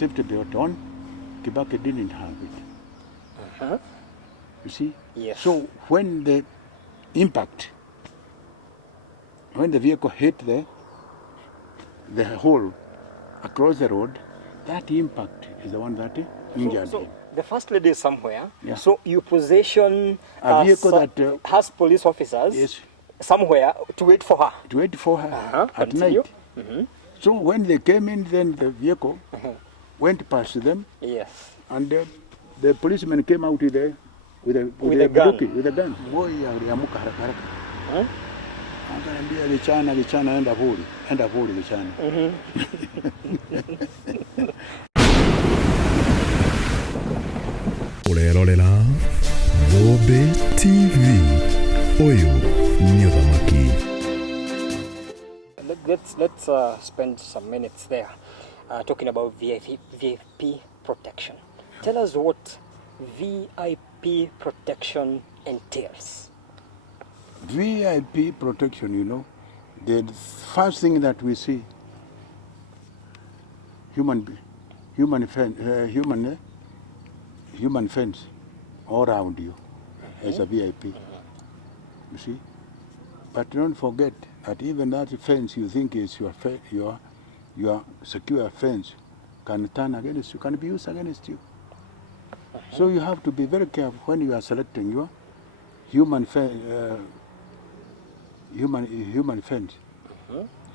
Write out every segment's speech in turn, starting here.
safety belt on. Kibaki didn't have it. You see? Yes. So when the impact, when the vehicle hit the hole across the road, that impact is the one that injured him. The first lady is somewhere. Yeah. So you possession a vehicle that has police officers. Yes. Somewhere to wait for her. To wait for her at Continue. night. So when they came in, then the vehicle went past them. Yes. And the policeman came out with a gun. With a gun. Boy aliamuka haraka haraka. Akaniambia Gachagua enda pole Gachagua. Urerorera Bobe TV. Oyo ni Thamaki. Let's spend some minutes there talking about VIP protection. Tell us what VIP protection entails. VIP protection, you know, the first thing that we see, human fence all around you as a VIP. You see, but don't forget that even that fence you think is your secure fence can turn against you, can be used against you. So you have to be very careful when you are selecting your human fence.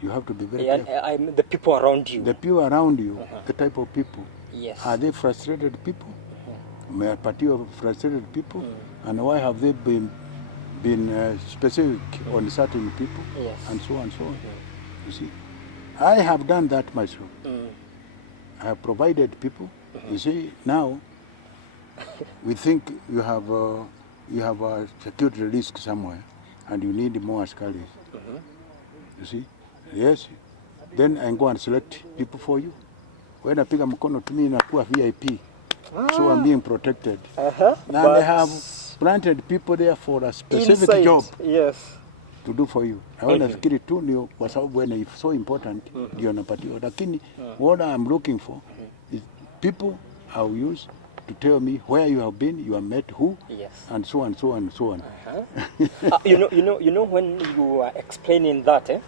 You have to be very careful. The people around you. The people around you, the type of people. Yes. Are they frustrated people? A party of frustrated people? And why have they been specific on certain people? Yes. And so on and so on. You see, I have done that myself. I have provided people. You see, now we think you have a security risk somewhere, and you need more askaris. You see, yes. Then I go and select people for you. When I pick a mkono to me, nakuwa VIP. So I'm being protected. Now they have planted people there for a specific job. Yes. To do for you. I want to fikiri tu ni kwa sababu when it's so important ndio napatiwa. Lakini what I'm looking for is people I will use to tell me where you have been, you have met who, and so on, so on, so on. You know when you were explaining that,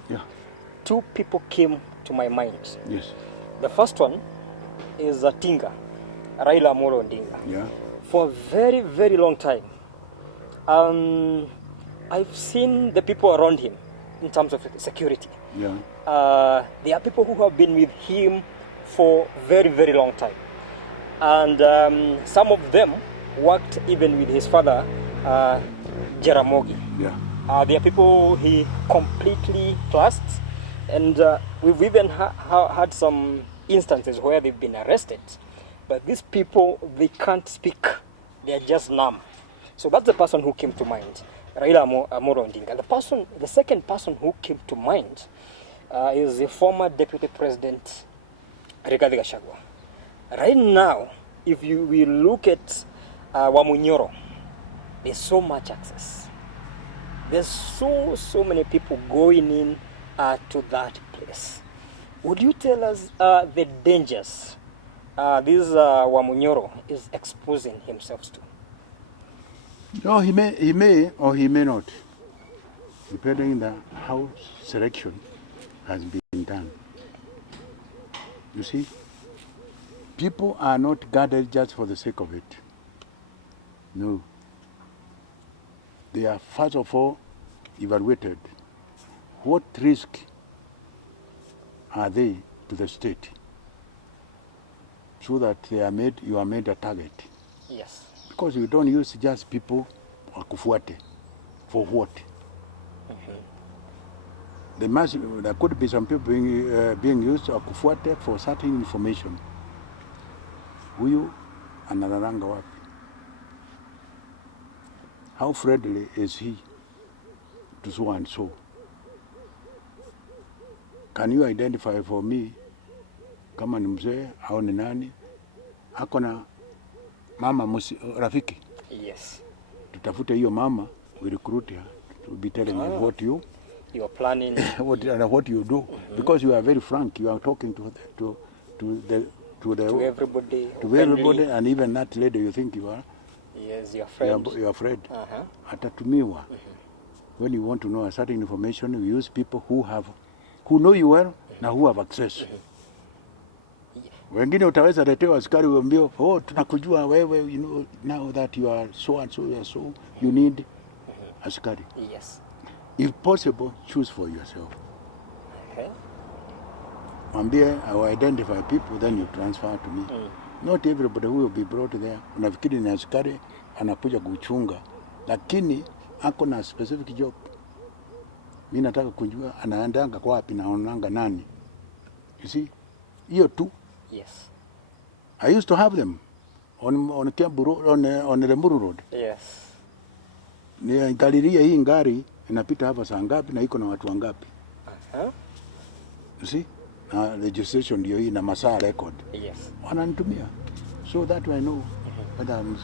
two people came to my mind. Yes. The first one is Tinga, Raila Amolo Odinga. Yeah. For a very, very long time, I've seen the people around him in terms of security. Yeah. There are people who have been with him for very, very long time. And some of them worked even with his father, Jaramogi. Yeah. There are people he completely trusts. And we've even had some instances where they've been arrested. But these people, they can't speak. They're just numb. So that's the person who came to mind, Raila Amolo Odinga. The second person who came to mind is the former Deputy President, Rigathi Gachagua. Right now, if we look at Wamunyoro, there's so much access. There's so many people going in to that place. Would you tell us the dangers this Wamunyoro is exposing himself to? No, he may or he may not, depending on how selection has been done. You see, people are not guarded just for the sake of it. No. They are first of all evaluated. What risk are they to the state? So that you are made a target. Yes. Because you don't use just people wakufuate. For what? There could be some people being used wakufuate for certain information. Huyu analalanga wapi? How friendly is he to so and so? Can you identify for me kama ni mzee au ni nani? Hako na mama rafiki? Yes. Tutafute hiyo mama, we recruit her to be telling me what you are planning, what you do, because you are very frank. You are talking to to everybody. To everybody, and even that lady you think you are. Yes, your friend. Your friend. Uh-huh. Atatumiwa. When you want to know a certain information, you use people who know you well na who have access. Wengine utaweza letewa askari uambie, oh, tunakujua wewe, you know, now that you are so and so, you are so, you need askari. Yes. If possible, choose for yourself. Okay. Mwambie, I will identify people, then you transfer to me. Not everybody who will be brought there. Unafikiri ni askari, anakuja kuchunga, lakini ako na specific job. Mimi nataka kujua anaendanga kwa wapi na anaonanga nani. You see? Hiyo tu. Yes. I used to have them on Kiambu Road, on Lemuru Road. Yes. Niangalilia hii ngari inapita hapa saa ngapi na iko na watu wangapi. Uh-huh. You see? Na registration ndio hii na masaa record. Yes. Wananitumia. So that I know whether I'm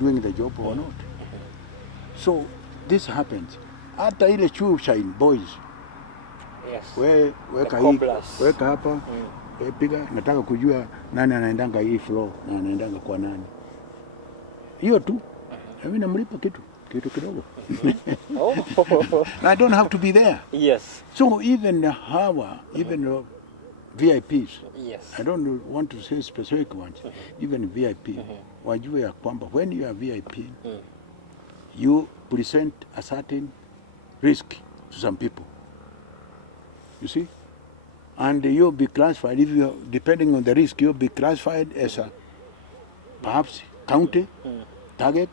doing the job or not. So this happens. Hata ile Chu Shine boys. Yes. Weka hapa. Piga, nataka kujua nani anaendanga hii floor na anaendanga kwa nani. Hiyo tu. Mimi namlipa kitu kidogo. I don't have to be there. Yes. So even VIPs. Yes. I don't want to say specific ones. Even VIP. Wajue ya kwamba when you are VIP, you present a certain risk to some people. You see? And you'll be classified, if you, depending on the risk, you'll be classified as a perhaps county target.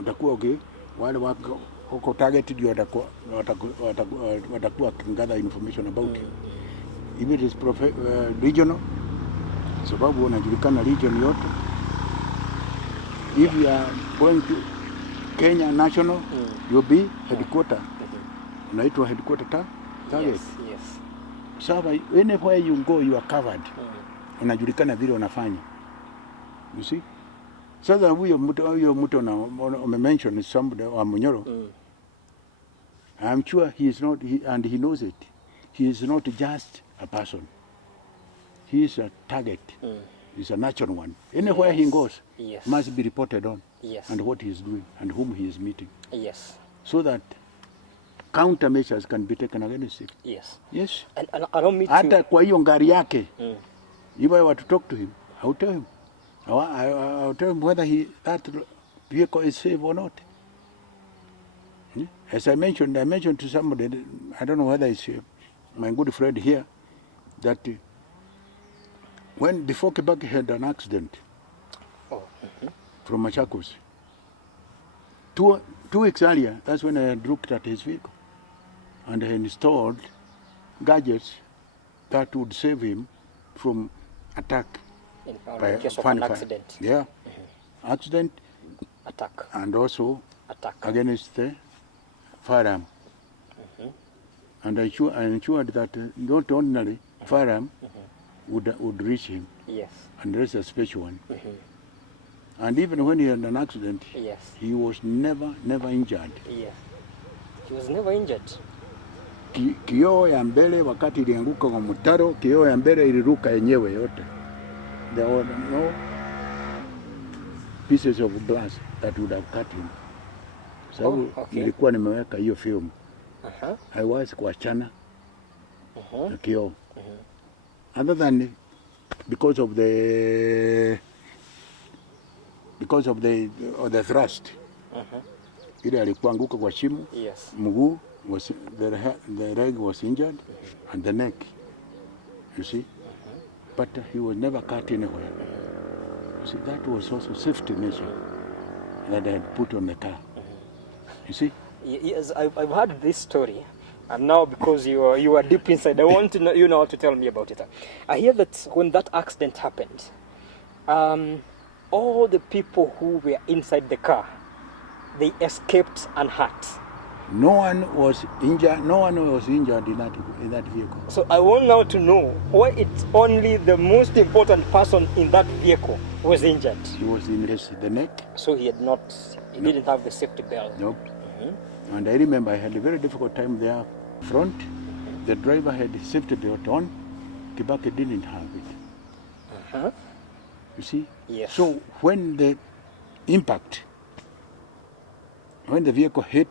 Utakuwa okay, wale wako targeted ndio watakuwa gather information about you. If it is regional, sababu unajulikana region yote. If you are going to Kenya national, you'll be headquarter. Unaitwa headquarter target. Yes. So whenever you go, you are covered. Unajulikana vile unafanya. You see? Sasa huyo mtu na mention somebody wa Munyoro. I'm sure he is not, and he knows it. He is not just a person. He is a target. He's a natural one. Anywhere he goes, must be reported on. And what he is doing and whom he is meeting. Yes. So that countermeasures can be taken against it. Yes. And allow me to... Hata kwa hiyo ngari yake, if I were to talk to him, I'll tell him. I'll tell him whether that vehicle is safe or not. As I mentioned to somebody, I don't know whether it's my good friend here, that before Kibaki had an accident from Machakos, 2 weeks earlier, that's when I had looked at his vehicle and I installed gadgets that would save him from attack. In case of an accident. Yeah. Accident. Attack. And also attack against the firearm. And I ensured that not ordinary firearm would reach him. Yes. And there's a special one. And even when he had an accident, he was never injured. Yes. He was never injured. Kioo ya mbele wakati ilianguka kwa mtaro, kioo ya mbele iliruka yenyewe yote. There were no pieces of glass that would have cut him. So nilikuwa nimeweka hiyo film. Haiwezi kuachana na kioo. Other than because of the thrust. Ile alikuanguka kwa shimo. Mguu was the leg was injured and the neck. You see? But he was never cut anywhere. You see, that was also safety measure that I had put on the car. You see? Yes, I've heard this story, and now because you are deep inside, I want to know, you know how to tell me about it. I hear that when that accident happened, all the people who were inside the car, they escaped unhurt. No one was injured. No one was injured in that vehicle. So I want now to know why it's only the most important person in that vehicle was injured. He was in the neck. So he didn't have the safety belt. Nope. And I remember I had a very difficult time there front. The driver had safety belt on. Kibaki didn't have it. Uh-huh. You see? Yes. So when the impact, when the vehicle hit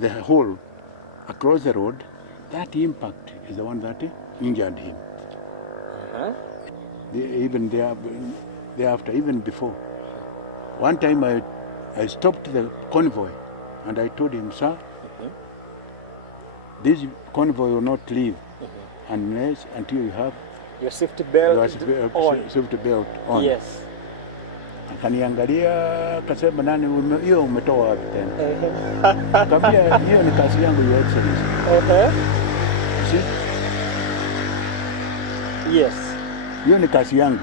the hole across the road, that impact is the one that injured him. Uh-huh. Even thereafter, even before. One time I stopped the convoy and I told him, sir, this convoy will not leave until you have Your safety belt on. safety belt on. Yes. Akaniangalia akasema, nani hiyo umetoa wapi tena? Kaambia hiyo ni kazi yangu, Your Excellency. You see? Yes. Hiyo ni kazi yangu.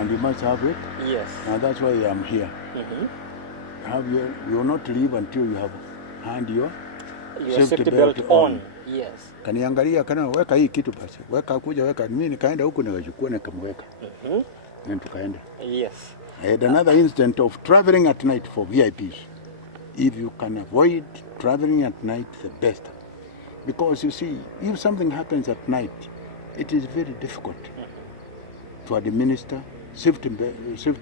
And you must have it. Yes. And that's why I'm here. You will not leave until you have hand your safety belt on. Yes. Kaniangalia kana weka hii kitu basi. Weka. Mimi nikaenda huko nikachukua nikamweka. Na tukaenda. Yes. I had another incident of traveling at night for VIPs. If you can avoid traveling at night, the best. Because you see, if something happens at night, it is very difficult to administer safety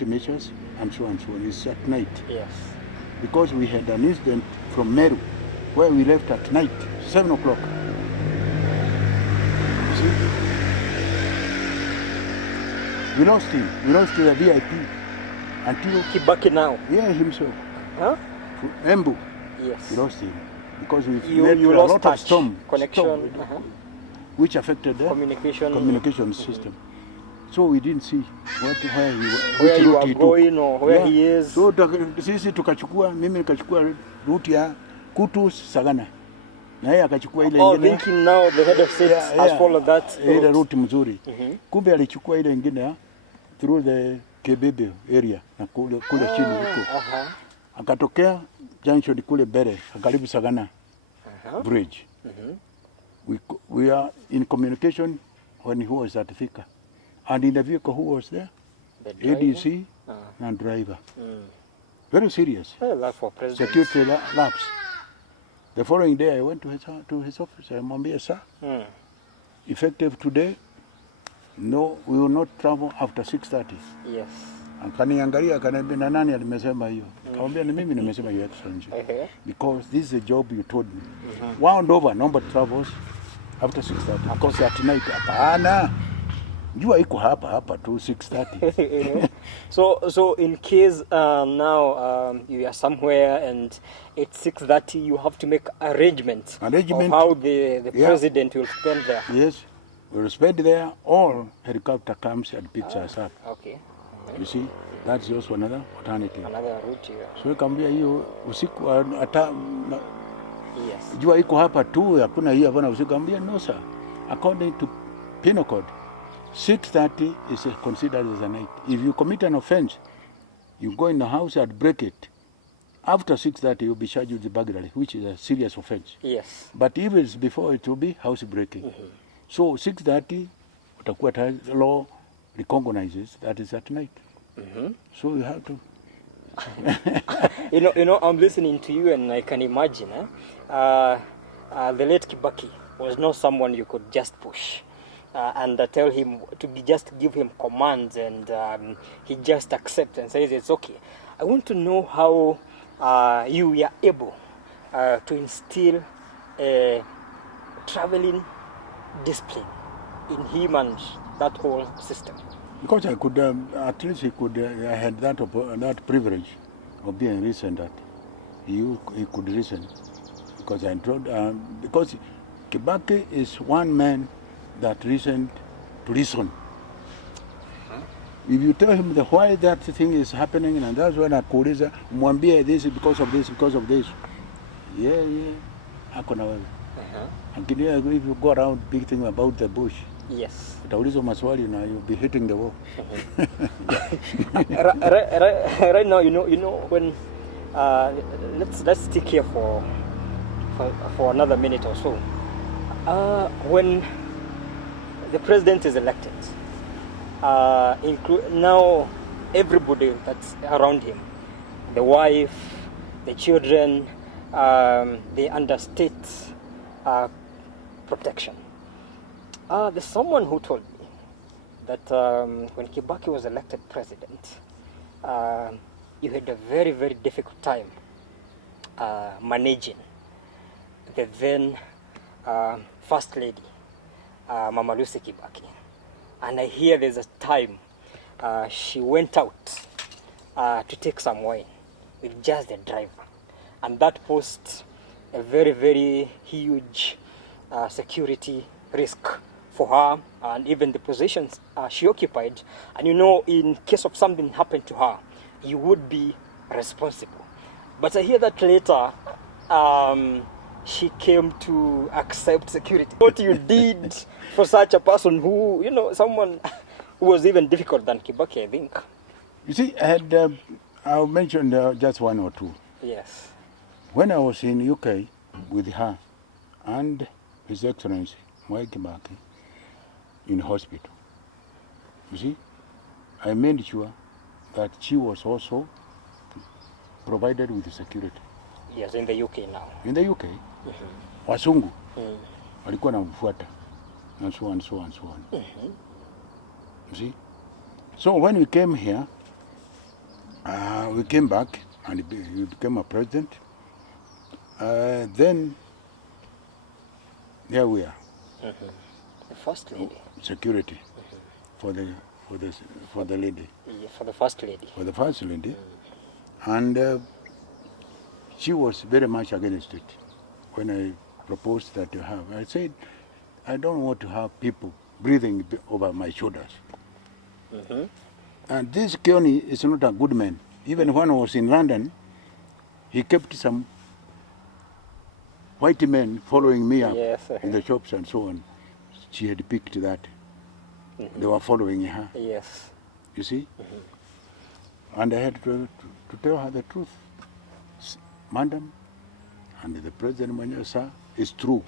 measures and so on and so on. It's at night. Yes. Because we had an incident from Meru where we left at night, 7 o'clock. You see? We lost him. We lost the VIP until Kibaki now. Yeah, himself. Huh? Embu. Yes. We lost him because we You a lost lot touch, of storm, connection, which affected the communication system. So we didn't see where you are going or where he is. So sisi tukachukua, mimi nikachukua route ya Kutu Sagana. Na yeye akachukua ile ingine. Thinking now the head of state has followed that route. Ile route mzuri. Kumbe alichukua ile ingine through the Kebebe area na kule chini huko. Akatokea junction kule Bere, karibu Sagana bridge. We are in communication when he was at Thika. And in the vehicle, who was there? The driver? ADC and driver. Very serious. Well, for president. Security lapse. The following day, I went to his office. I said, sir, effective today, no, we will not travel after 6:30. Yes. Akaniangalia akaniambia, na nani alimesema hiyo? Akamwambia, ni mimi nimesema, Your Excellency. Because this is the job you told me. Wound over, number travels after 6:30. Because at night, hapana. Jua iko hapa tu 6:30. So in case now you are somewhere and it's 6:30, you have to make arrangements of how the president will spend there. Yes, we will spend there, or helicopter comes and picks us up. Okay. You see, that's also another alternative. Another route here. So kambia hiyo usiku hata Yes. Jua iko hapa tu, hakuna hiyo hapana usiku. Kambia no sir. According to penal code, 6:30 is considered as a night. If you commit an offense, you go in the house and break it. After 6:30, you'll be charged with burglary, which is a serious offense. Yes. But if it's before, it will be house breaking. So 6:30, utakuwa law recognizes that is at night. So you have to. you know, I'm listening to you and I can imagine. The late Kibaki was not someone you could just push. And tell him to just give him commands and he just accepts and says it's okay. I want to know how you were able to instill traveling discipline in him and that whole system. Because I could, at least he could, I had that privilege of being reasoned that he could reason. Because I told, because Kibaki is one man that reasoned to reason. If you tell him why that thing is happening, and that's when I could reason, mwambie this is because of this. Yeah, hakuna wewe. Lakini if you go around big thing about the bush, yes, utaulizwa maswali na you'll be hitting the wall. Right now, you know when let's stick here for another minute or so. When the president is elected, now everybody that's around him, the wife, the children, they under state protection. There's someone who told me that when Kibaki was elected president, you had a very, very difficult time managing the then First Lady, Mama Lucy Kibaki. And I hear there's a time she went out to take some wine with just the driver. And that posed a very, very huge security risk for her and even the positions she occupied. And you know, in case of something happened to her, you would be responsible. But I hear that later, she came to accept security. What you did for such a person who, you know, someone who was even difficult than Kibaki, I think. You see, I'll mention just one or two. Yes. When I was in UK with her and His Excellency Mwai Kibaki in hospital, you see, I made sure that she was also provided with security. Yes, in the UK now. In the UK, Wasungu walikuwa namfuata and so on, and so on, and so on. You see? So when we came here, we came back and he became a president. Then there we are. The First Lady. Security for the lady. Yeah, for the First Lady. For the First Lady. And she was very much against it when I proposed that to have. I said, I don't want to have people breathing over my shoulders. And this Kioni is not a good man. Even when I was in London, he kept some white men following me up in the shops and so on. She had picked that. They were following her. Yes. You see? And I had to tell her the truth. Madam, and the President mwenyewe, sir, is true.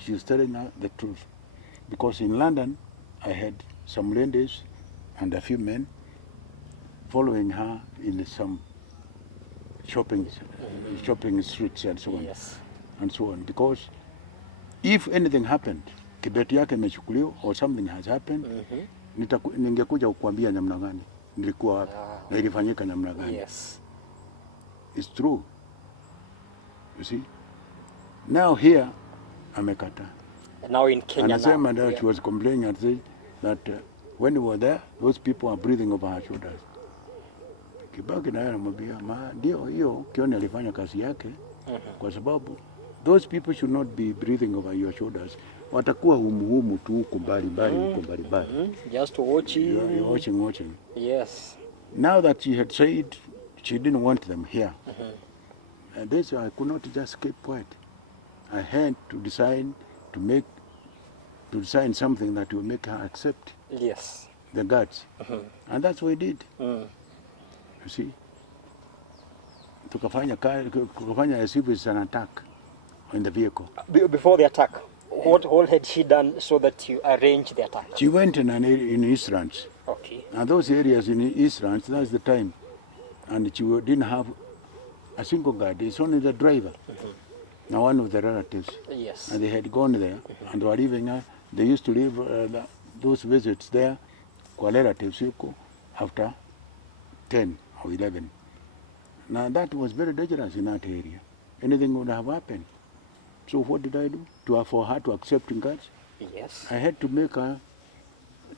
She's telling her the truth. Because in London, I had some ladies and a few men following her in some shopping streets and so on. Yes. And so on. Because if anything happened, kibeti yake imechukuliwa or something has happened, ningekuja kukuambia namna gani nilikuwa wapi na ilifanyika namna gani. Yes. It's true. You see? Now here, amekata. Now in Kenya and now. She was complaining and saying that when we were there, those people are breathing over her shoulders. Kibaki naye anamwambia, ndio hiyo Kioni alifanya kazi yake kwa sababu those people should not be breathing over your shoulders. Watakuwa humu tu huko mbali. Just watching. You're watching. Yes. Now that she had said she didn't want them here, and this I could not just keep quiet. I had to design something that will make her accept. Yes. The guards. And that's what we did. You see? Tukafanya as if it's an attack on the vehicle. Before the attack, what all had she done so that you arranged the attack? She went in Eastlands. Okay. And those areas in Eastlands, that's the time. And she didn't have a single guard. It's only the driver. Now one of the relatives. Yes. And they had gone there and were leaving her. They used to leave those visits there kwa relatives after 10 or 11. Now that was very dangerous in that area. Anything would have happened. So what did I do? For her to accept guards? Yes. I had to make her,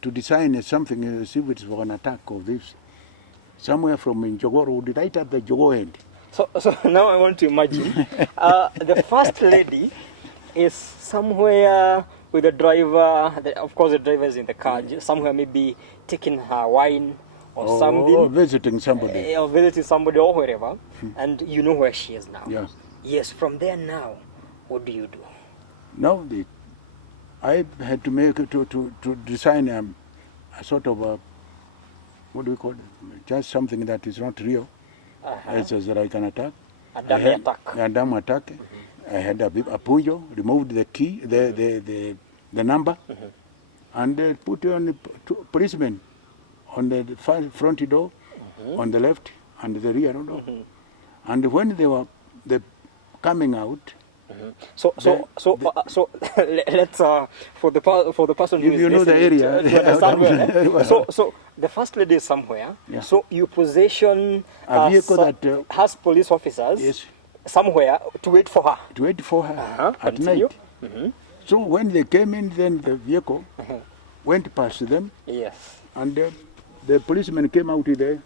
to design something as if it's for an attack of this. Somewhere from Njogoro, right at the Jogo end. So now I want to imagine the First Lady is somewhere with the driver. Of course, the driver is in the car, somewhere maybe taking her wine or something. Or visiting somebody. Or visiting somebody or wherever. And you know where she is now. Yeah. Yes, from there now, what do you do? Now, I had to make to design a sort of a, what do we call it? Just something that is not real. It's like an attack. A dummy attack. A dummy attack. I had a pujo, removed the key, the number, and put on the policeman on the front door, on the left, and the rear door. And when they were coming out, So let's for the person who is you know the listening area. to understand Very well. well. So the first lady is somewhere. Yeah. So you position A vehicle that has police officers yes, somewhere to wait for her. to wait for her at Continue. night. So when they came in, then the vehicle went past them, Yes. and the policemen came out with a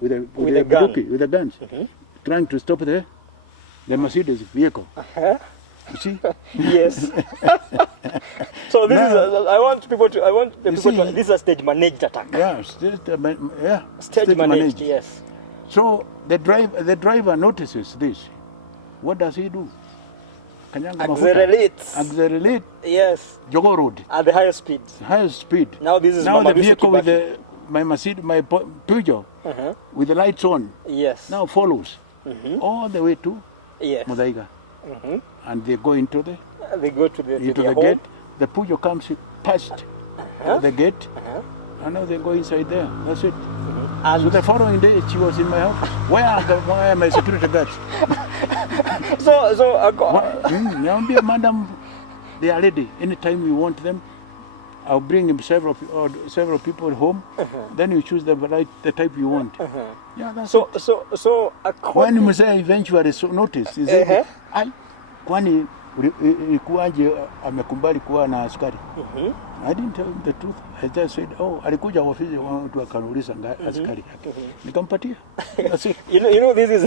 With a gun. buduki, with the guns, trying to stop the Mercedes vehicle. You see? Yes. So this is. I want the people to. see- This is a stage managed attack. Yeah, Stage managed. Yes. So the driver notices this. What does he do? Kanyanga mafuta. Accelerate. Yes. Jogo Road, At the highest speeds. highest speed. Now this is Now Mama the Lucy vehicle with Kibaki. my Mercedes, my Peugeot, with the lights on, Yes. now follows all the way to Yes. Mudaiga, and they go into the They go to their home. gate. The Peugeot comes past the gate, and now they go inside there. That's it. And So the following day, she was in my house. Where are my security guards? Naambia, madam, they are ready. Anytime you want them, I'll bring him several people home. Then you choose the type you want. Yeah, that's it. so When according mzee eventually noticed, he said, "Ai, kwani ilikuwaje amekubali kuwa na askari?" I didn't tell him the truth. I just said, "Oh, alikuja ofisi watu akauliza askari." Nikampatia. That's it. you know this is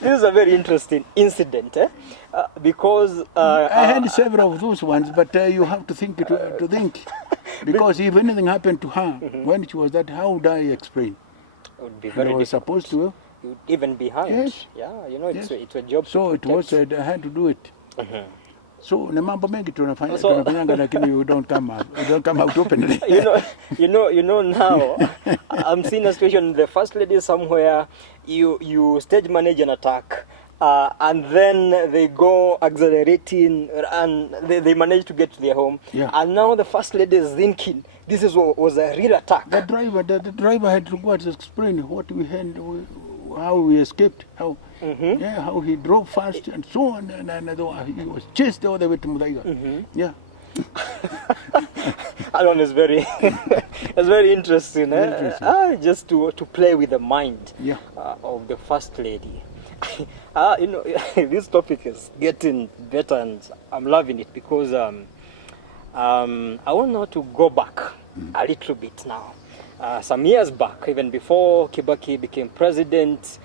this is a very interesting incident, because I had several of those ones, but you have to think to think, because if anything happened to her when she was that, how would I explain? it would be And very I was difficult. supposed to. You'd even be hired. Yes. Yeah, you know, it's Yes. it's a job. So to it was. protect. I had to do it. So ni mambo mengi tunafanya So- tunafanyanga, lakini you don't come out openly. You know now, I'm seeing a situation. The first lady somewhere, you stage manage an attack, and then they go accelerating, and they manage to get to their home. Yeah. And now the first lady is thinking this was a real attack. The driver had to go to explain what we had, how we escaped, how how he drove fast and so on, and he was chased all the way to Mudaiga. Yeah. That one is very, it's very interesting. Interesting. Just to play with the mind Yeah. of the first lady. You know, this topic is getting better, and I'm loving it because I want now to go back a little bit now. Some years back, even before Kibaki became president,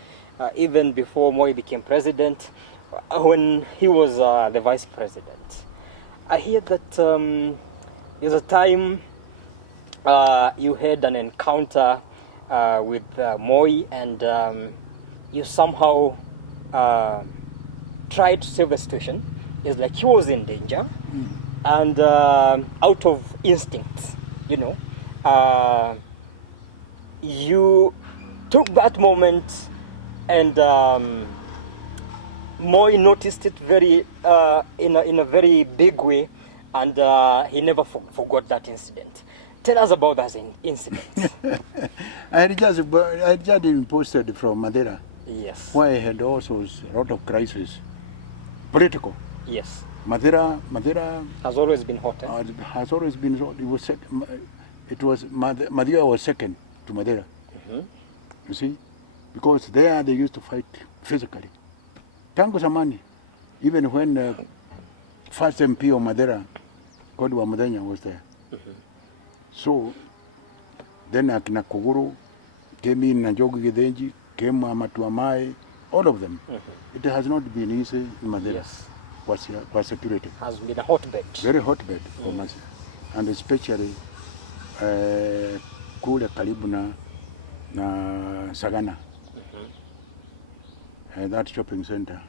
even before Moi became president, when he was the vice president, I hear that there's a time you had an encounter with Moi, and you somehow tried to save the situation. It's like he was in danger, and out of instinct, you know, you took that moment, and Moi noticed it very in a very big way, and he never forgot that incident. Tell us about that incident. I had just been posted from Madeira, Yes. where I had also a lot of crisis, political. Yes. Madeira Has always been hot. has always been. It was Madeira was second to Madeira. You see, because there they used to fight physically. Tangu zamani, even when first MP of Madeira, Godwa Mudenya, was there. So then Akina Koguru came in, Njogu Gidenji, came Amatuamai, all of them. It has not been easy in Madeira. Yes. For security. Has been a hotbed. Very hotbed for Madeira. And especially kule karibu na Sagana. That shopping center.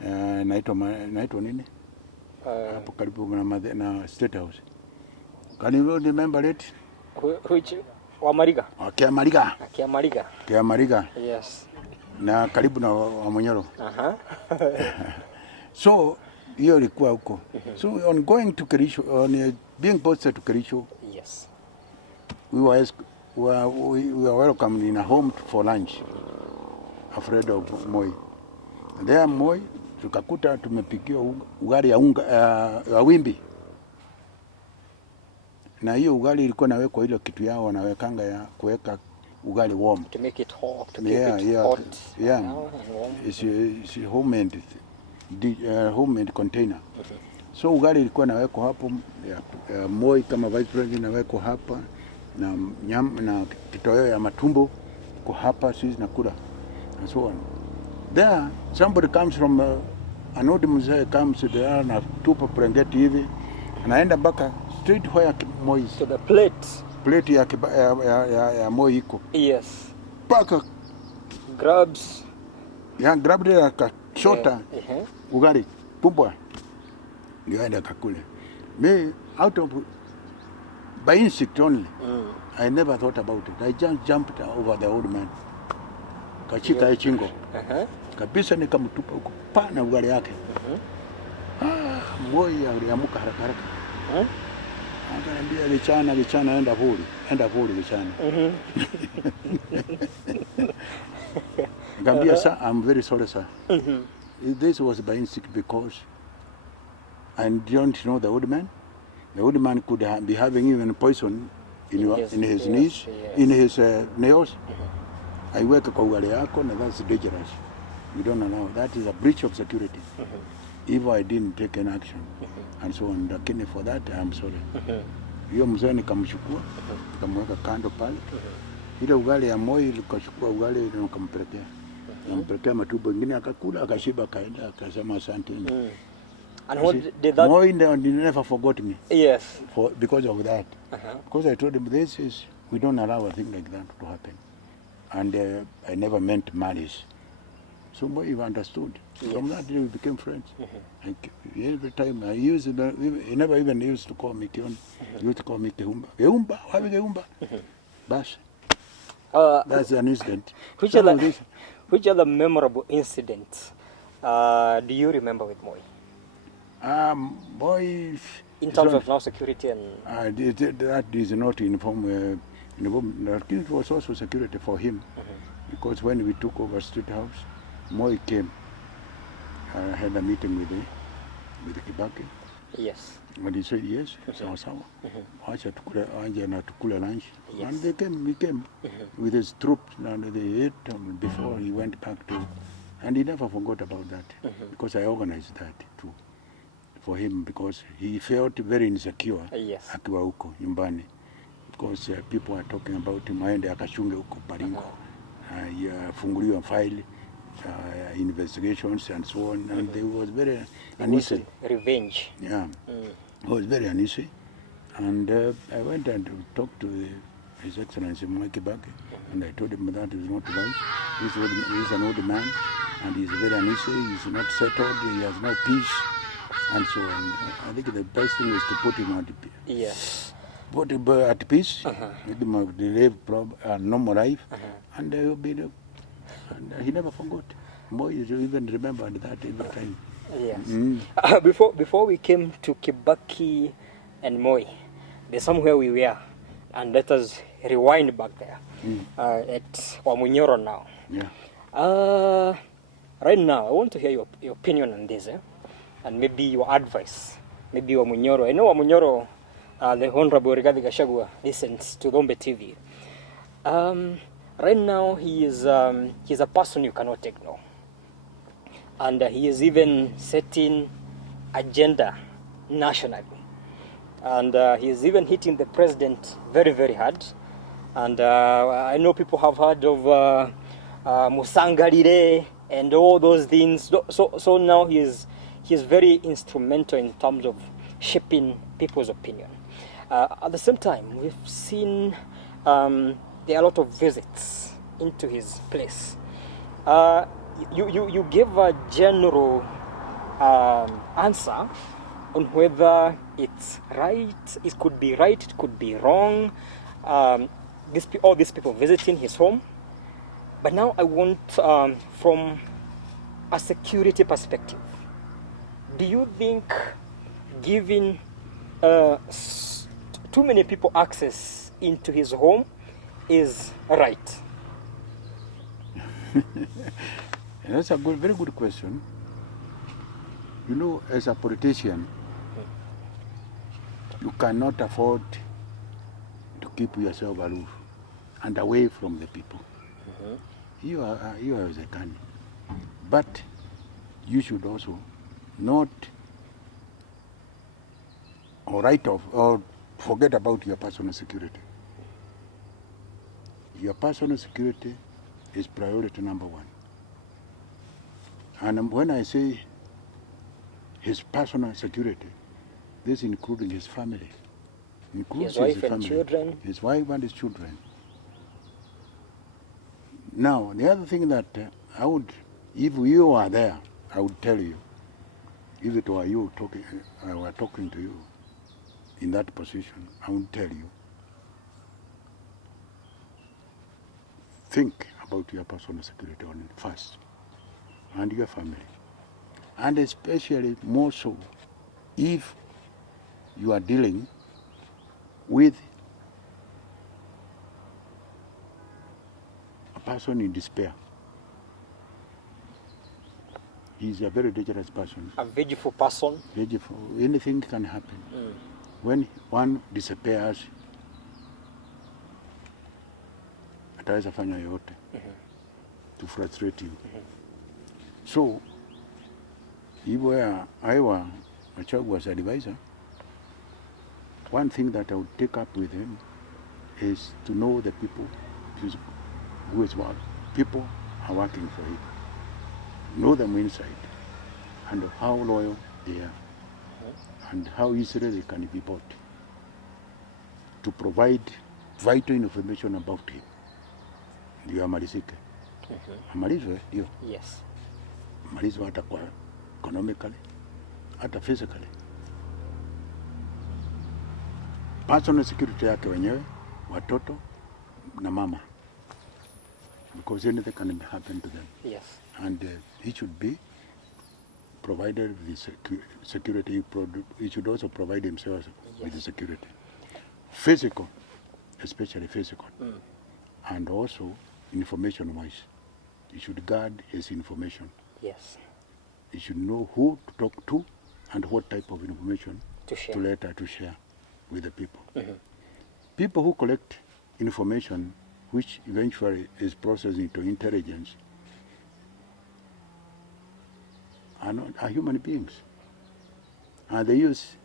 Naitwa nini? Hapo karibu na State House. Can you remember it? Which Wamariga? Kiamariga. Kiamariga. Kiamariga. Yes. Na karibu na Wamonyoro. So hiyo ilikuwa huko. So on going to Kericho, on being posted to Kericho, Yes. we were welcomed in a home for lunch, afraid of Moi. There Moi tukakuta tumepikiwa ugali ya unga ya wimbi, na hiyo ugali ilikuwa nawekwa ile kitu yao wanawekanga ya kuweka ugali warm to make it hot, to yeah, keep it yeah, hot. yeah. And warm. It's homemade homemade container. So ugali ilikuwa nawekwa hapo ya Moi kama vice president nawekwa hapa na nyama na kitoweo ya matumbo kwa hapa sisi nakula and so on. There somebody comes from an old mzee comes there na tupa prengeti hivi anaenda mpaka straight where Moi To the plate ya Moi iko. Yes. Paka Grabs. ya grab ile akashota ugali pumbwa ndio aenda kakule. Me out of by instinct only. I never thought about it. I just jumped over the old man. Kachika ya chingo. Kabisa nikamtupa huko pana ugali yake. Moi aliamuka haraka haraka. Akaniambia lichana enda vuli lichana. Nikamwambia sir, I'm very sorry sir. This was by instinct because I don't know the old man. The old man could be having even poison in his knees, in his nails. I work kwa ugali yako, and that's dangerous. We don't allow. That is a breach of security. If I didn't take an action, and so on. Lakini for that, I'm sorry. Hiyo mzee nikamchukua, nikamweka kando pale. Ile ugali ya Moi nikachukua ugali nikampelekea. Nimpelekea matumbo mengine akakula, akashiba, akaenda, akasema asante. And what did that? Moi never forgot me. Yes. Because of that. Because I told him we don't allow a thing like that to happen. And I never meant malice. So Moi understood. Yes. From that day we became friends. Every time I used, he never even used to call me Kion. He used to call me Kehumba. Kehumba, wapi Kehumba? Bash. That's an incident. Which other memorable incident do you remember with Moi? Moi. In terms of now security and. That is not informed. It was also security for him, because when we took over State House, Moi came. I had a meeting with Kibaki. Yes. And he said yes, sawa sawa. Acha tukule anje na tukule lunch. Yes. And we came with his troops, and they ate before he went back to, and he never forgot about that, because I organized that too for him, because he felt very insecure. Yes. Akiwa huko nyumbani, because people are talking about him, aende akashunge huko Baringo, funguliwa file, investigations and so on, and they was very uneasy. Revenge. Yeah, I was very uneasy, and I went and talked to His Excellency Mwai Kibaki, and I told him that is not right. He's an old man, and he's very uneasy. He's not settled. He has no peace, and so on. I think the best thing is to put him at peace. Yes. Put him at peace. Let him live normal life, and he'll be. And he never forgot. Moi even remembered that every time. Yes. Before we came to Kibaki and Moi, there's somewhere we were, and let us rewind back there at Wamunyoro now. Yeah. Right now, I want to hear your opinion on this, and maybe your advice. Maybe Wamunyoro. I know Wamunyoro, the Honorable Rigathi Gachagua, listens to Dombe TV. Right now, he's a person you cannot ignore. And he is even setting agenda nationally. And he is even hitting the president very, very hard. And I know people have heard of Musangalire and all those things. So now he is very instrumental in terms of shaping people's opinion. At the same time, we've seen there are a lot of visits into his place. You give a general answer on whether it's right, it could be right, it could be wrong. All these people visiting his home. But now I want, from a security perspective, do you think giving too many people access into his home is right? That's a very good question. You know, as a politician, you cannot afford to keep yourself aloof and away from the people. You are as a can. But you should also not or write off or forget about your personal security. Your personal security is priority number one. And when I say his personal security, this including his family. Includes His wife and family, children. His wife and his children. Now, the other thing that I would, if you are there, I would tell you, if it were you talking, I were talking to you in that position, I would tell you, think about your personal security on it first, and your family. And especially more so if you are dealing with a person in despair. He's a very dangerous person. A vengeful person. Vengeful. Anything can happen. When one disappears, ataweza fanya yote to frustrate you. So, if I were Gachagua's advisor, one thing that I would take up with him is to know the people who is what people are working for him. Know them inside and how loyal they are and how easily they can be bought to provide vital information about him. Ndio amalizike. Amalizwe ndio. Yes. Amalizwe hata kwa economically, hata physically. Personal security yake wenyewe, watoto na mama. Because anything can happen to them. Yes. And he should be provided with security. He should also provide himself with the security. Physical, especially physical. And also information-wise. He should guard his information. Yes. He should know who to talk to and what type of information To share. to share with the people. People who collect information which eventually is processed into intelligence are human beings. And they use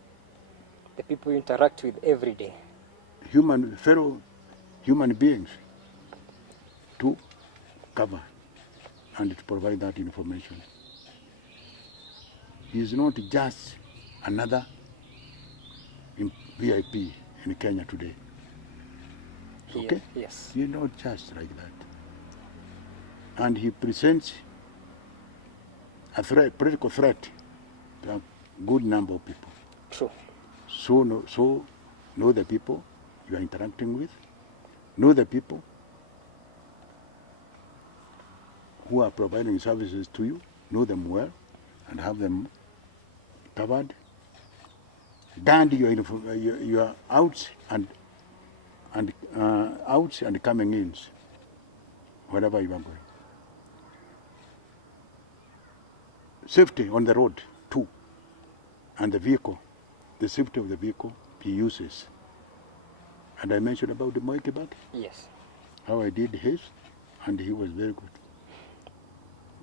The people you interact with every day. fellow human beings to cover and to provide that information. He is not just another VIP in Kenya today. Okay? Yes. He is not just like that. And he presents a political threat to a good number of people. True. So know the people you are interacting with, know the people who are providing services to you, know them well, and have them covered. Guard your outs and coming ins, wherever you are going. Safety on the road too, and the vehicle, the safety of the vehicle he uses. And I mentioned about the Moi Kibaki, Yes. how I did his, and he was very good.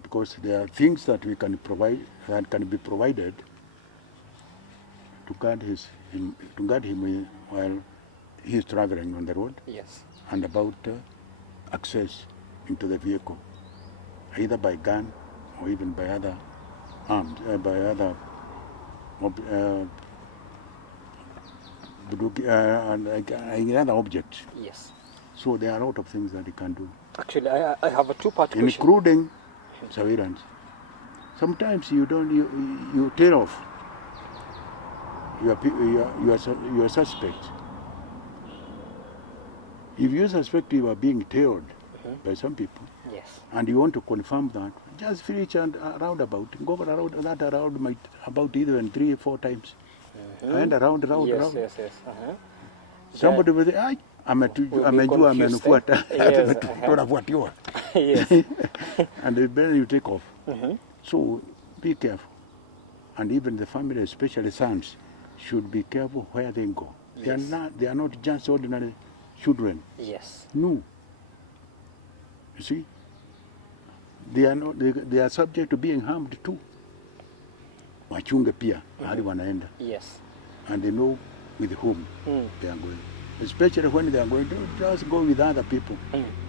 Because there are things that we can provide, that can be provided to guard him while he is traveling on the road, Yes. and about access into the vehicle, either by gun or even by other arms, by other other objects. Yes. So there are a lot of things that he can do, Actually, I have a two-part question. including surveillance. Sometimes you tail off your suspect. If you suspect you are being tailed by some people, Yes. and you want to confirm that, just reach a roundabout, go around that about even 3 or 4 times, and around. Yes. Somebody will say, amejua amenufuata, tunafuatiwa. Yes. And then you take off. So be careful. and even the family, especially sons, should be careful where they go. Yes. They are not just ordinary children. Yes. No. You see, they are subject to being harmed too. Wachunge pia mahali wanaenda. Yes. And they know with whom they are going. Especially when they are going to just go with other people.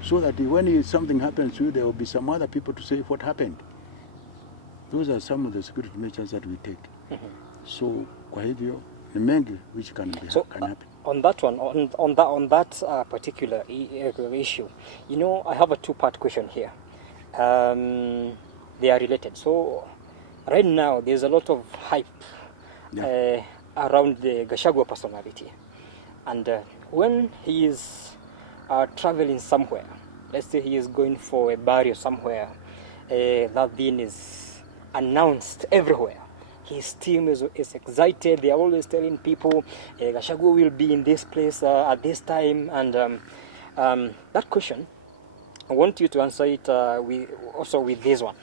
So that when something happens to you, there will be some other people to say what happened. Those are some of the security measures that we take. So kwa hivyo ni mengi which can happen. On that one, on that particular issue, you know, I have a two-part question here. They are related. So right now, there's a lot of hype around the Gachagua personality. And when he is traveling somewhere, let's say he is going for a burial somewhere, that thing is announced everywhere. His team is excited. They are always telling people, Gachagua will be in this place at this time. And that question, I want you to answer it with this one.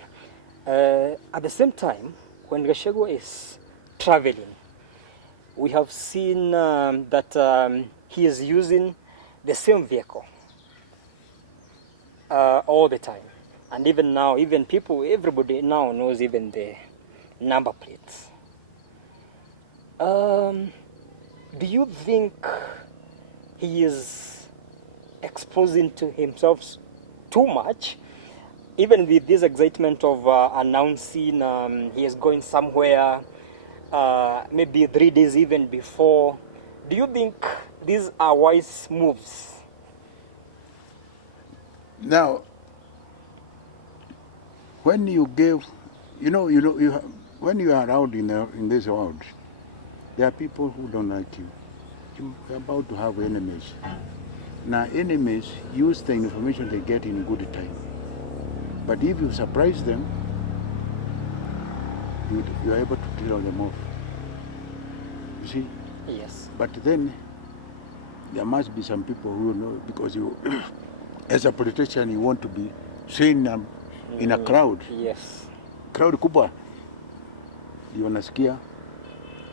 At the same time, when Gachagua is traveling, we have seen that he is using the same vehicle all the time. And even now, everybody now knows even the number plates. Do you think he is exposing to himself too much? Even with this excitement of announcing he is going somewhere, maybe 3 days even before, do you think these are wise moves? Now, when you give, when you are around in this world, there are people who don't like you. You're about to have enemies. Now, enemies use the information they get in good time. But if you surprise them, you are able to kill them off. You see? Yes. But then, there must be some people who know, because you, as a politician, you want to be seen in a crowd. Yes. Crowd kubwa. You wanasikia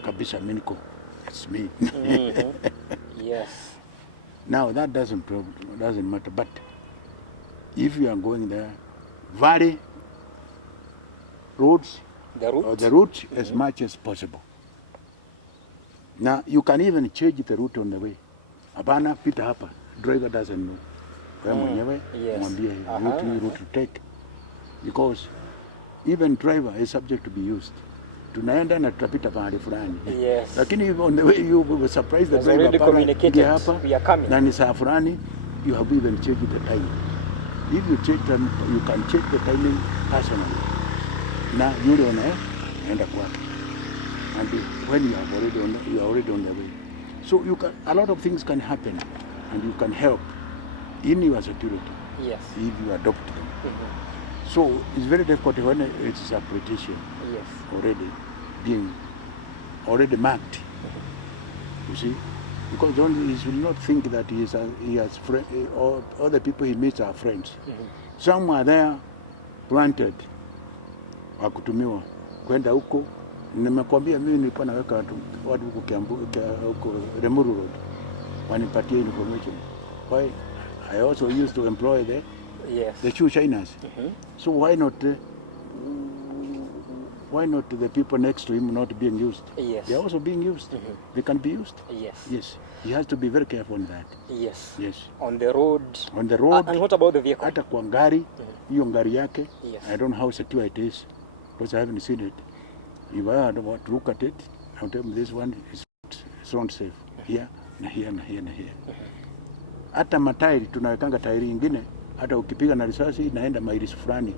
kabisa miniko. It's me. Yes. Now that doesn't matter. But if you are going there, vary roads the route as much as possible. Now you can even change the route on the way. Abana pita hapa, driver doesn't know. Wewe mwenyewe mwambie route to take, because even driver is subject to be used. Tunaenda na tutapita pahali fulani. Yes. Lakini on the way you will surprise the driver. Already communicated. We are coming. Na ni saa fulani, you have even changed the time. If you change them, you can change the timing personally. Na yule unaenda kwake. And when you are already on the way. So a lot of things can happen, and you can help in your security. Yes. If you adopt them. So it's very difficult when it's a politician. Yes. Already marked. You see, because he should not think that he has friends, or other people he meets are friends. Some are there planted, wakutumiwa kwenda huko. Nimekwambia mimi nilikuwa naweka watu huko Kiambu, huko Lemuru Road, wanipatie information. Why? I also used to employ the shoe shiners. So why not the people next to him not being used? Yes. They are also being used. They can be used. Yes. Yes. He has to be very careful on that. Yes. Yes. On the road. On the road. And what about the vehicle? Hata kwa ngari, hiyo ngari yake. Yes. I don't know how secure it is, because I haven't seen it. If I had to look at it, I'll tell you this one is not safe. Here, na here, na here, na here. Hata matairi, tunawekanga tairi ingine, hata ukipiga na risasi, inaenda maili fulani.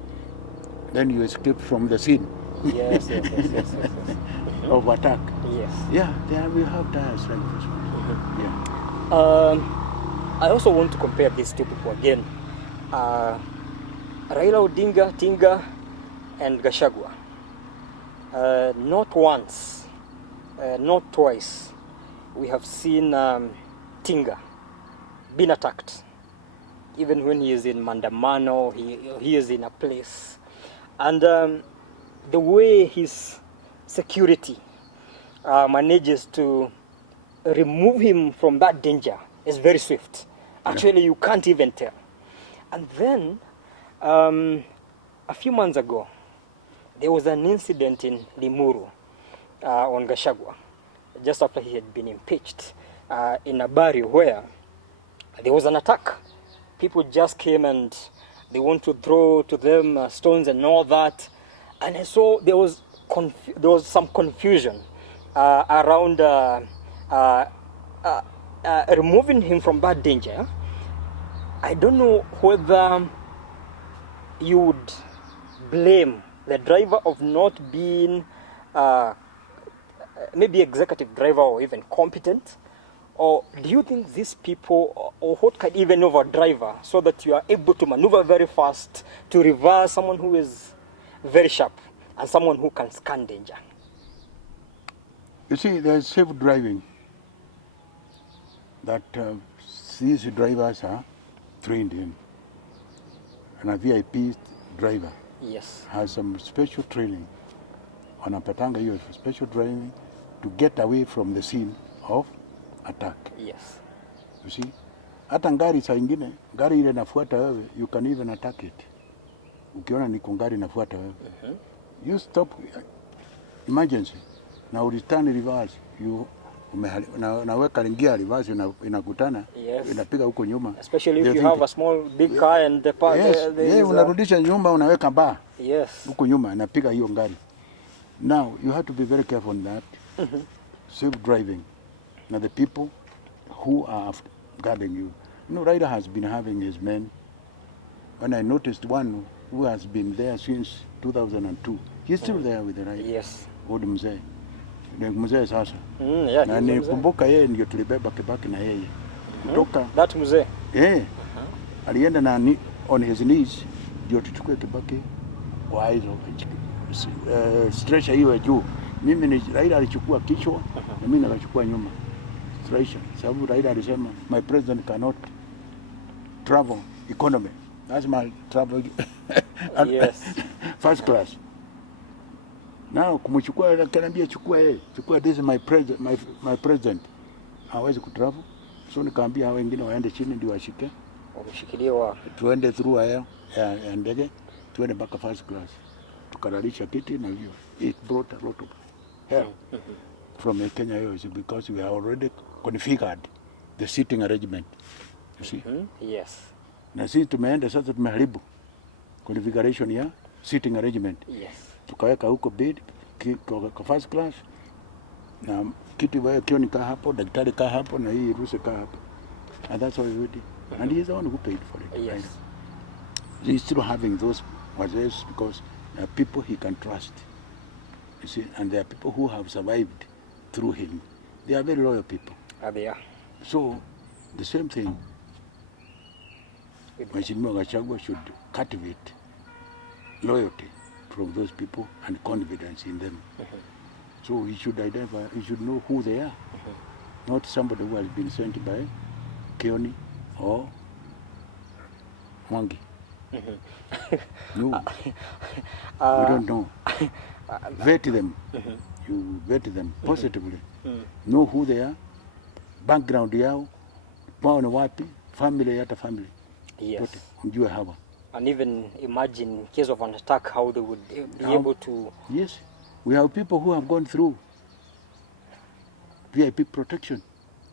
Then you escape from the scene. Yes. Of attack. Yes. Yeah, there we have tires like this one. Yeah. I also want to compare these two people again. Raila Odinga, Tinga, and Gachagua. Not once, not twice, we have seen Tinga being attacked. Even when he is in Mandamano, he is in a place. And the way his security manages to remove him from that danger is very swift. Actually, you can't even tell. And then, a few months ago, there was an incident in Limuru on Gachagua, just after he had been impeached, in a barrio where there was an attack. People just came and they want to throw to them stones and all that. And I saw there was some confusion around removing him from that danger. I don't know whether you would blame the driver of not being maybe executive driver or even competent, or do you think these people, or what kind even of a driver, so that you are able to maneuver very fast to reverse someone who is very sharp and someone who can scan danger? You see, there's safe driving that these drivers are trained in. And a VIP driver has some special training. Wanapatanga hiyo special training to get away from the scene of attack. Yes. You see? Hata ngari saa ingine, ngari ile nafuata wewe, you can even attack it. Ukiona ni ngari nafuata wewe. You stop emergency. Na return reverse. You naweka lingia reverse inakutana, inapiga huko nyuma. Especially if you have a small big car and the part unarudisha nyuma unaweka bar. Yes. Huko nyuma inapiga hiyo ngari. Now you have to be very careful on that. Safe driving. Now the people who are guarding you. You know, Ryder has been having his men. When I noticed one who has been there since 2002, he's still there with the Ryder. Yes. Old mzee. Ni mzee sasa. Yeah, na nikumbuka yeye ndio tulibeba Kibaki na yeye. Kutoka that mzee. Alienda na on his knees ndio tuchukue Kibaki waizo stretcher hiyo juu. Mimi ni Raila alichukua kichwa na mimi nikachukua nyuma. Stretcher. Sababu Raila alisema my president cannot travel economy. That's my travel first class. Now kumchukua akaniambia chukua yeye. Chukua this is my president. Hawezi kutravel. So nikaambia hao wengine waende chini ndio washike. Wameshikiliwa. Tuende through air ya ndege. Tuende mpaka first class. Tukaralisha kiti na hiyo. It brought a lot of help from Kenya Airways because we are already configured the seating arrangement. You see? Yes. Na sisi tumeenda sasa tumeharibu configuration ya seating arrangement. Yes. Tukaweka huko bed kwa first class na kiti wao kioni kaa hapo, daktari kaa hapo na hii ruse kaa hapo. And that's what we did. And he is the one who paid for it. Yes. Right? He's still having those wazes because there are people he can trust. You see, and there are people who have survived through him. They are very loyal people. They are. So, the same thing, Mheshimiwa Gachagua should cultivate loyalty from those people and confidence in them. So he should identify, he should know who they are. Not somebody who has been sent by Keoni or Mwangi. No, we don't know. Vet them. You vet them positively. Know who they are, background yao, kwao ni wapi, family yata family. Yes. Mjue hawa. And even imagine in case of an attack how they would be able to... Yes. We have people who have gone through VIP protection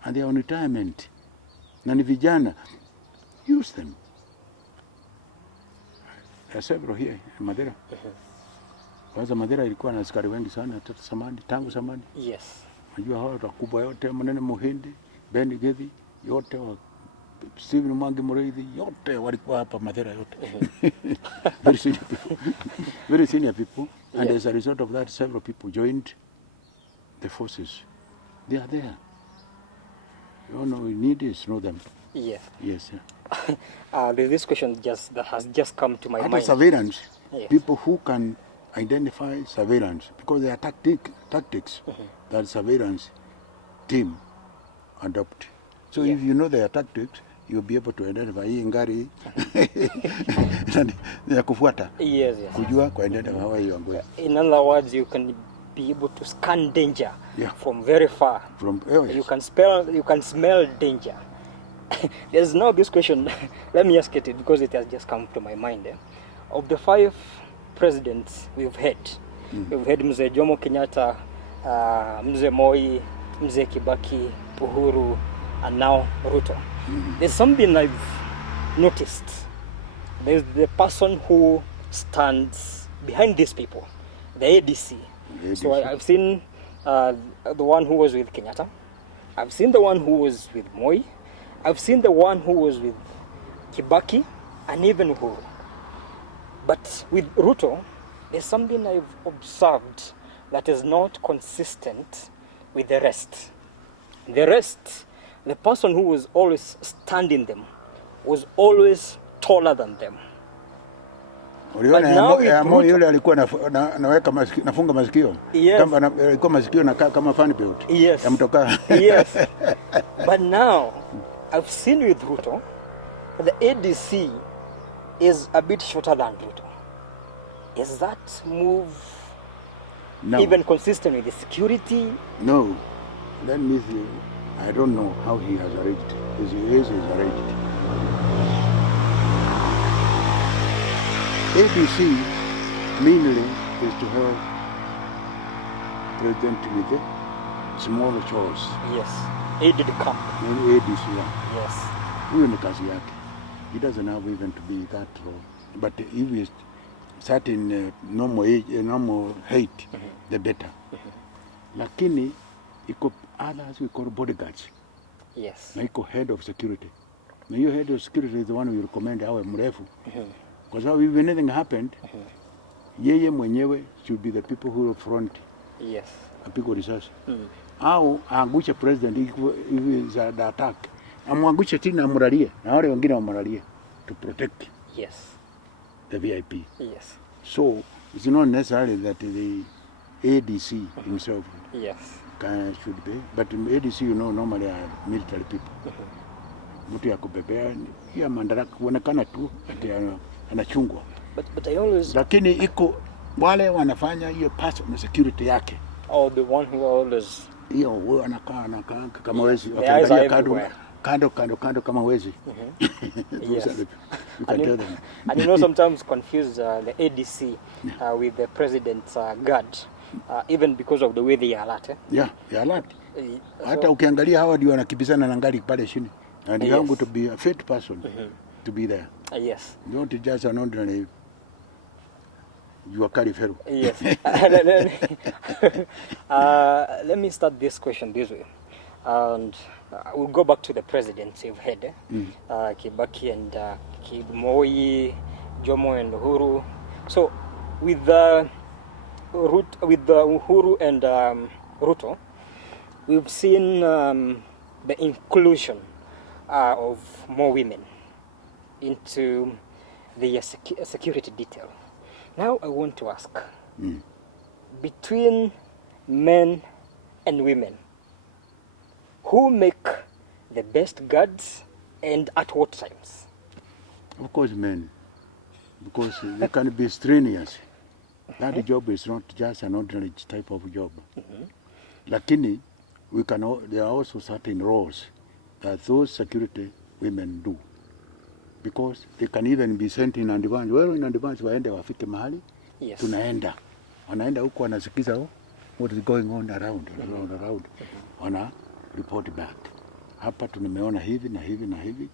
and they are on retirement. Na ni vijana. Use them. There are several here in Madera. Kwanza Madera ilikuwa na askari wengi sana hata tangu zamani. Yes. Najua hao wakubwa yote Mnene Muhindi, Ben Gethi, yote wa Stephen Mwangi Mureithi, yote walikuwa hapa Madera yote. Very senior people. Very senior people. And as a result of that, several people joined the forces. They are there. You know, we need is know them. Yes. Yes. This question that has just come to my mind. Surveillance. Yes. People who can identify surveillance because there are tactics that surveillance team adopt. So if you know their tactics, you'll be able to identify hii ngari ya kufuata. Yes. Kujua ku identify how you are going. In other words, you can be able to scan danger Yeah. from very far. Yes. You can smell danger. There's now this question. Let me ask it because it has just come to my mind. Of the 5 presidents we've had, we've had Mzee Jomo Kenyatta, Mzee Moi, Mzee Kibaki, Uhuru, and now Ruto. There's something I've noticed. There's the person who stands behind these people, the ADC. So I've seen the one who was with Kenyatta. I've seen the one who was with Moi. I've seen the one who was with Kibaki and even Uhuru. But with Ruto, there's something I've observed that is not consistent with the rest. The rest, the person who was always standing them, was always taller than them. Uliona ya Moi yule alikuwa naweka nafunga masikio. Yes. Kama alikuwa masikio na kama fan belt. Yes. Yamtoka. Yes. But now I've seen with Ruto, the ADC is a bit shorter than Ruto. Is that move even consistent with the security? No. Let me see. I don't know how he has arranged. His age is arranged. ABC mainly is to help President with the small chores. Yes. Aided camp. ADC, yeah. Yes. Huyo ni kazi yake. He doesn't have even to be that role. But if he is certain normal age, normal height, the better. Lakini iko others we call bodyguards. Yes. Na iko head of security. Na hiyo head of security is the one we recommend awe mrefu. Kwa sababu if anything happened, yeye mwenyewe should be the people who front. Yes. Apigwe risasi. Au aangushe president if is an attack. Amwangushe chini amuralie na wale wengine wamuralie to protect. Yes. The VIP. Yes. So it's not necessarily that the ADC himself should be, but ADC, you know, normally are military people. Mtu ya kubebea ya madaraka kuonekana tu anachungwa. But I always. Lakini iko wale wanafanya hiyo personal security yake. Oh, the one who always. Hiyo wewe anakaa kama wezi. Kando kama wezi. Yes. You can tell them. And you know, sometimes confuse the ADC with the president's guard, even because of the way they are alert. Yeah, they are alert. Hata ukiangalia hawa ndio wanakimbizana na ngari pale chini. And you have to be a fit person to be there. Yes. Don't just an ordinary. You are carry fellow. Yes. Let me start this question this way. And we'll go back to the presidents you've had, Kibaki and Moi, Jomo and Uhuru. So with Uhuru and Ruto, we've seen the inclusion of more women into the security detail. Now I want to ask, between men and women, who make the best guards and at what times? Of course, men, because they can be strenuous. That job is not just an ordinary type of job. Lakini, there are also certain roles that those security women do. Because they can even be sent in advance. Well, in advance, waende wafike mahali, tunaenda. Wanaenda huko wanasikiza what is going on around. Wana report back. Hapa tumeona hivi na hivi na hivi.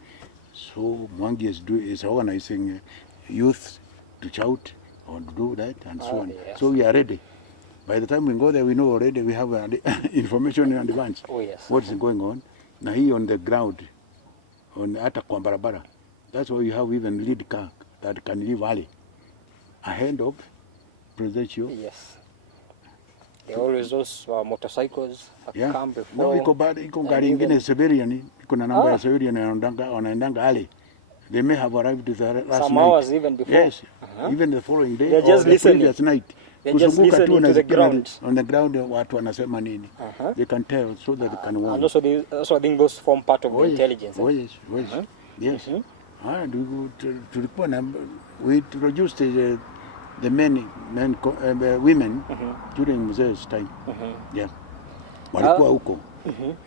So Mwangi is organizing youth to shout or to do that and so on. Yes. So we are ready. By the time we go there, we know already we have information in advance. What is going on. Na hii on the ground, hata kwa barabara. That's why you have even lead car that can leave early ahead of presidential. Yes. They always those motorcycles that come before. No, iko gari ingine civilian, iko na namba ya civilian wanaendanga early. They may have arrived the last night. Some hours even before. Yes, even the following day. They're just listening. The previous night. They're just listening to the ground. On the ground, watu wanasema nini. They can tell so that they can warn. And also, I think those form part of the intelligence. Yes. And we introduced the women during Mzee's time. Yeah. Walikuwa huko.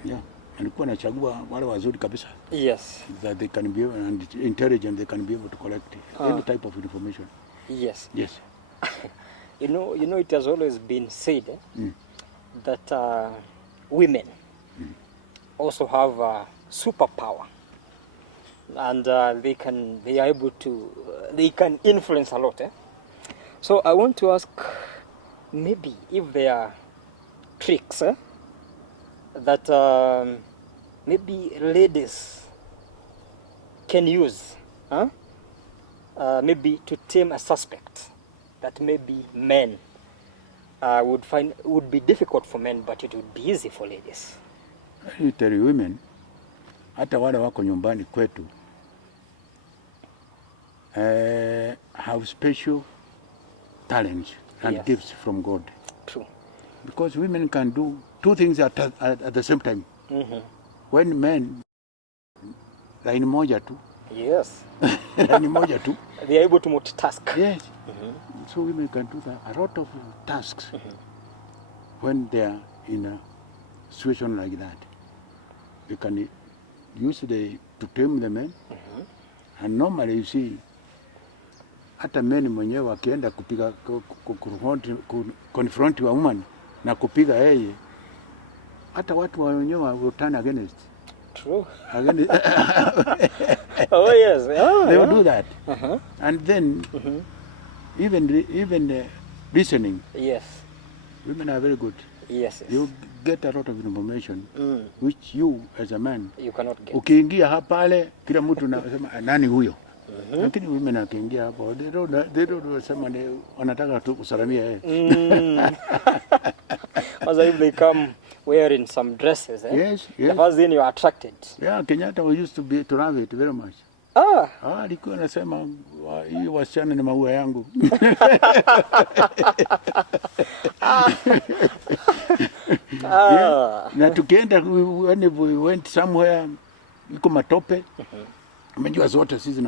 Yeah. Alikuwa anachagua wale wazuri kabisa. Yes. That they can be and intelligent, they can be able to collect any type of information. Yes. Yes. You know, it has always been said that women also have a superpower, and they are able to they can influence a lot. So I want to ask, maybe if there are tricks that maybe ladies can use, maybe to tame a suspect that maybe men would be difficult for men, but it would be easy for ladies. I tell you, women, hata wale wako nyumbani kwetu, have special talents and gifts from God. True. Because women can do two things at the same time. When men, line moja tu. Yes. Line moja tu. They are able to multitask. Yes. So women can do a lot of tasks when they are in a situation like that. They can use to tame the men. And normally you see, hata men mwenyewe wakienda kupiga confront wa woman na kupiga yeye, hata watu wenyewe will turn against. True. Against. Oh yes. They will do that. And then even listening. Yes. Women are very good. Yes. You get a lot of information which you as a man you cannot get. Ukiingia hapa pale kila mtu anasema nani huyo? Lakini women akiingia hapo they don't sema wanataka tu kusalamia yeye. Also if they come wearing some dresses, Yes. The first thing you are attracted. Yeah, Kenyatta used to love it very much. Alikuwa anasema hii wasichana ni maua yangu. Na tukienda when we went somewhere iko matope. Unajua zote sisi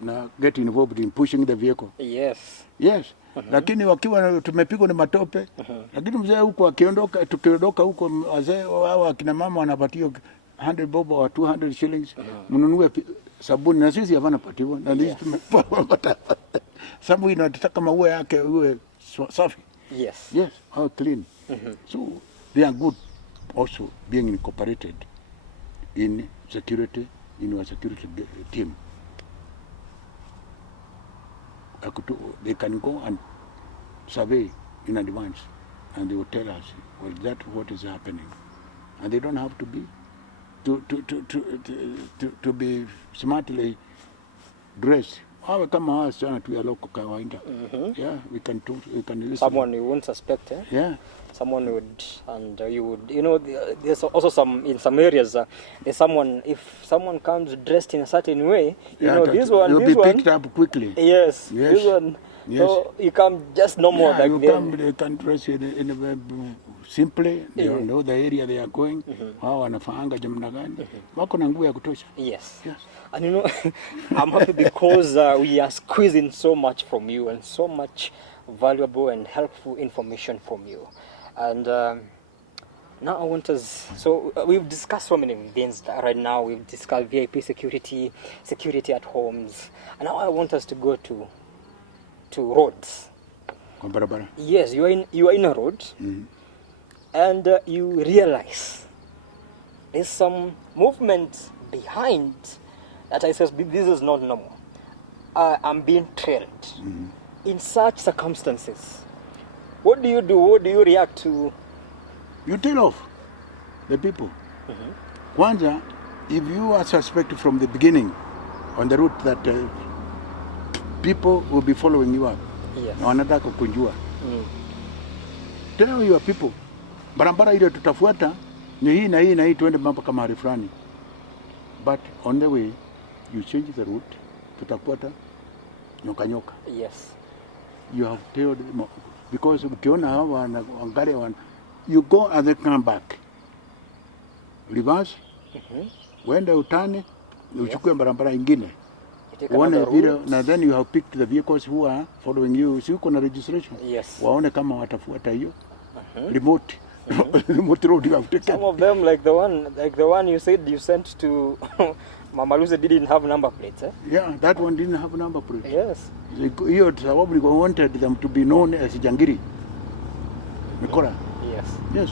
na get involved in pushing the vehicle. Yes. Lakini wakiwa tumepigwa na matope, lakini mzee huko tukiondoka huko wazee wao akina mama wanapatiwa 100 bob or 200 shillings, mnunue sabuni, na sisi havana patiwa, na sisi tumepata sababu inataka maua yake uwe safi. Yes, all clean. So they are good also being incorporated in security, in our security team. They can go and survey in advance, and they will tell us, well, that's what is happening, and they don't have to be to be smartly dressed. How come our son to a local kawaida? Yeah, we can listen. Someone you won't suspect, Yeah. Someone would, and you would, there's also in some areas, there's someone, if someone comes dressed in a certain way, this one, you'll be picked up quickly. Yes. This one. Yes. So you come just normal like them. They can dress in a simply, they know the area they are going, how wanafaanga jamna gani, wako na nguo ya kutosha. Yes. And I'm happy because we are squeezing so much from you and so much valuable and helpful information from you. And now I want us, so we've discussed so many things right now. We've discussed VIP security, security at homes, and now I want us to go to roads. Yes, you are in a road, and you realize there's some movement behind that I says this is not normal. I'm being trailed. In such circumstances, what do you do? What do you react to? You tell off the people. Kwanza, if you are suspected from the beginning on the route that people will be following you up, na wanataka kujua, tell your people, barabara ile tutafuata ni hii na hii na hii, tuende mpaka mahali fulani, but on the way you change the route, tutafuata nyoka. Yes. You have told them, because ukiona hawa wangalia you go and then come back, reverse, uende utane, uchukue barabara ingine. take Uone another vile, route. na then you have picked the vehicles who are following you. Si uko na registration. Yes. Waone kama watafuata hiyo. Remote. Remote road you have taken. Some of them, like the one you said you sent to Mama Lucy, didn't have number plates. Eh? Yeah, that one didn't have number plate. Yes. Hiyo sababu they wanted them to be known as Jangiri. Mikora. Yes. Yes.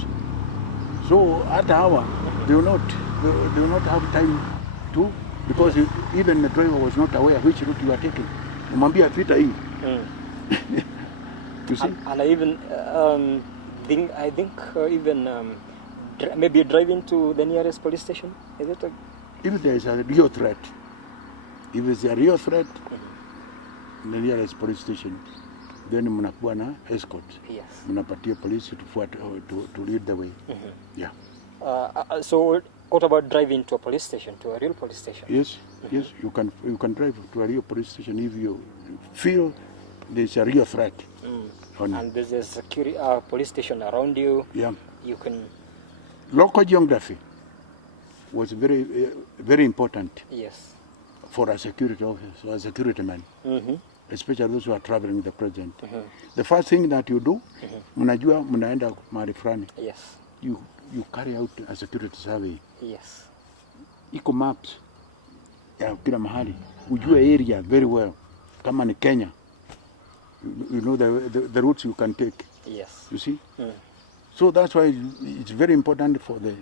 So hata hawa they will not have time to, because even the driver was not aware which route you are taking. Umwambia pita hii. You see? And I even think even maybe driving to the nearest police station. Is it? If there is a real threat, if it's a real threat, the nearest police station, then mnakuwa na escort. Yes. Mnapatia police to lead the way. Yeah. So what about driving to a police station, to a real police station? Yes, yes, you can drive to a real police station if you feel there's a real threat. And there's a security police station around you. Yeah. You can. Local geography was very important. Yes. For a security officer or a security man, especially those who are traveling with the president. The first thing that you do, mnajua mnaenda mahali fulani. Yes. You carry out a security survey. Yes. Iko maps ya kila mahali. Ujue area very well. Kama ni Kenya, you know the routes you can take. Yes. You see? So that's why it's very important for the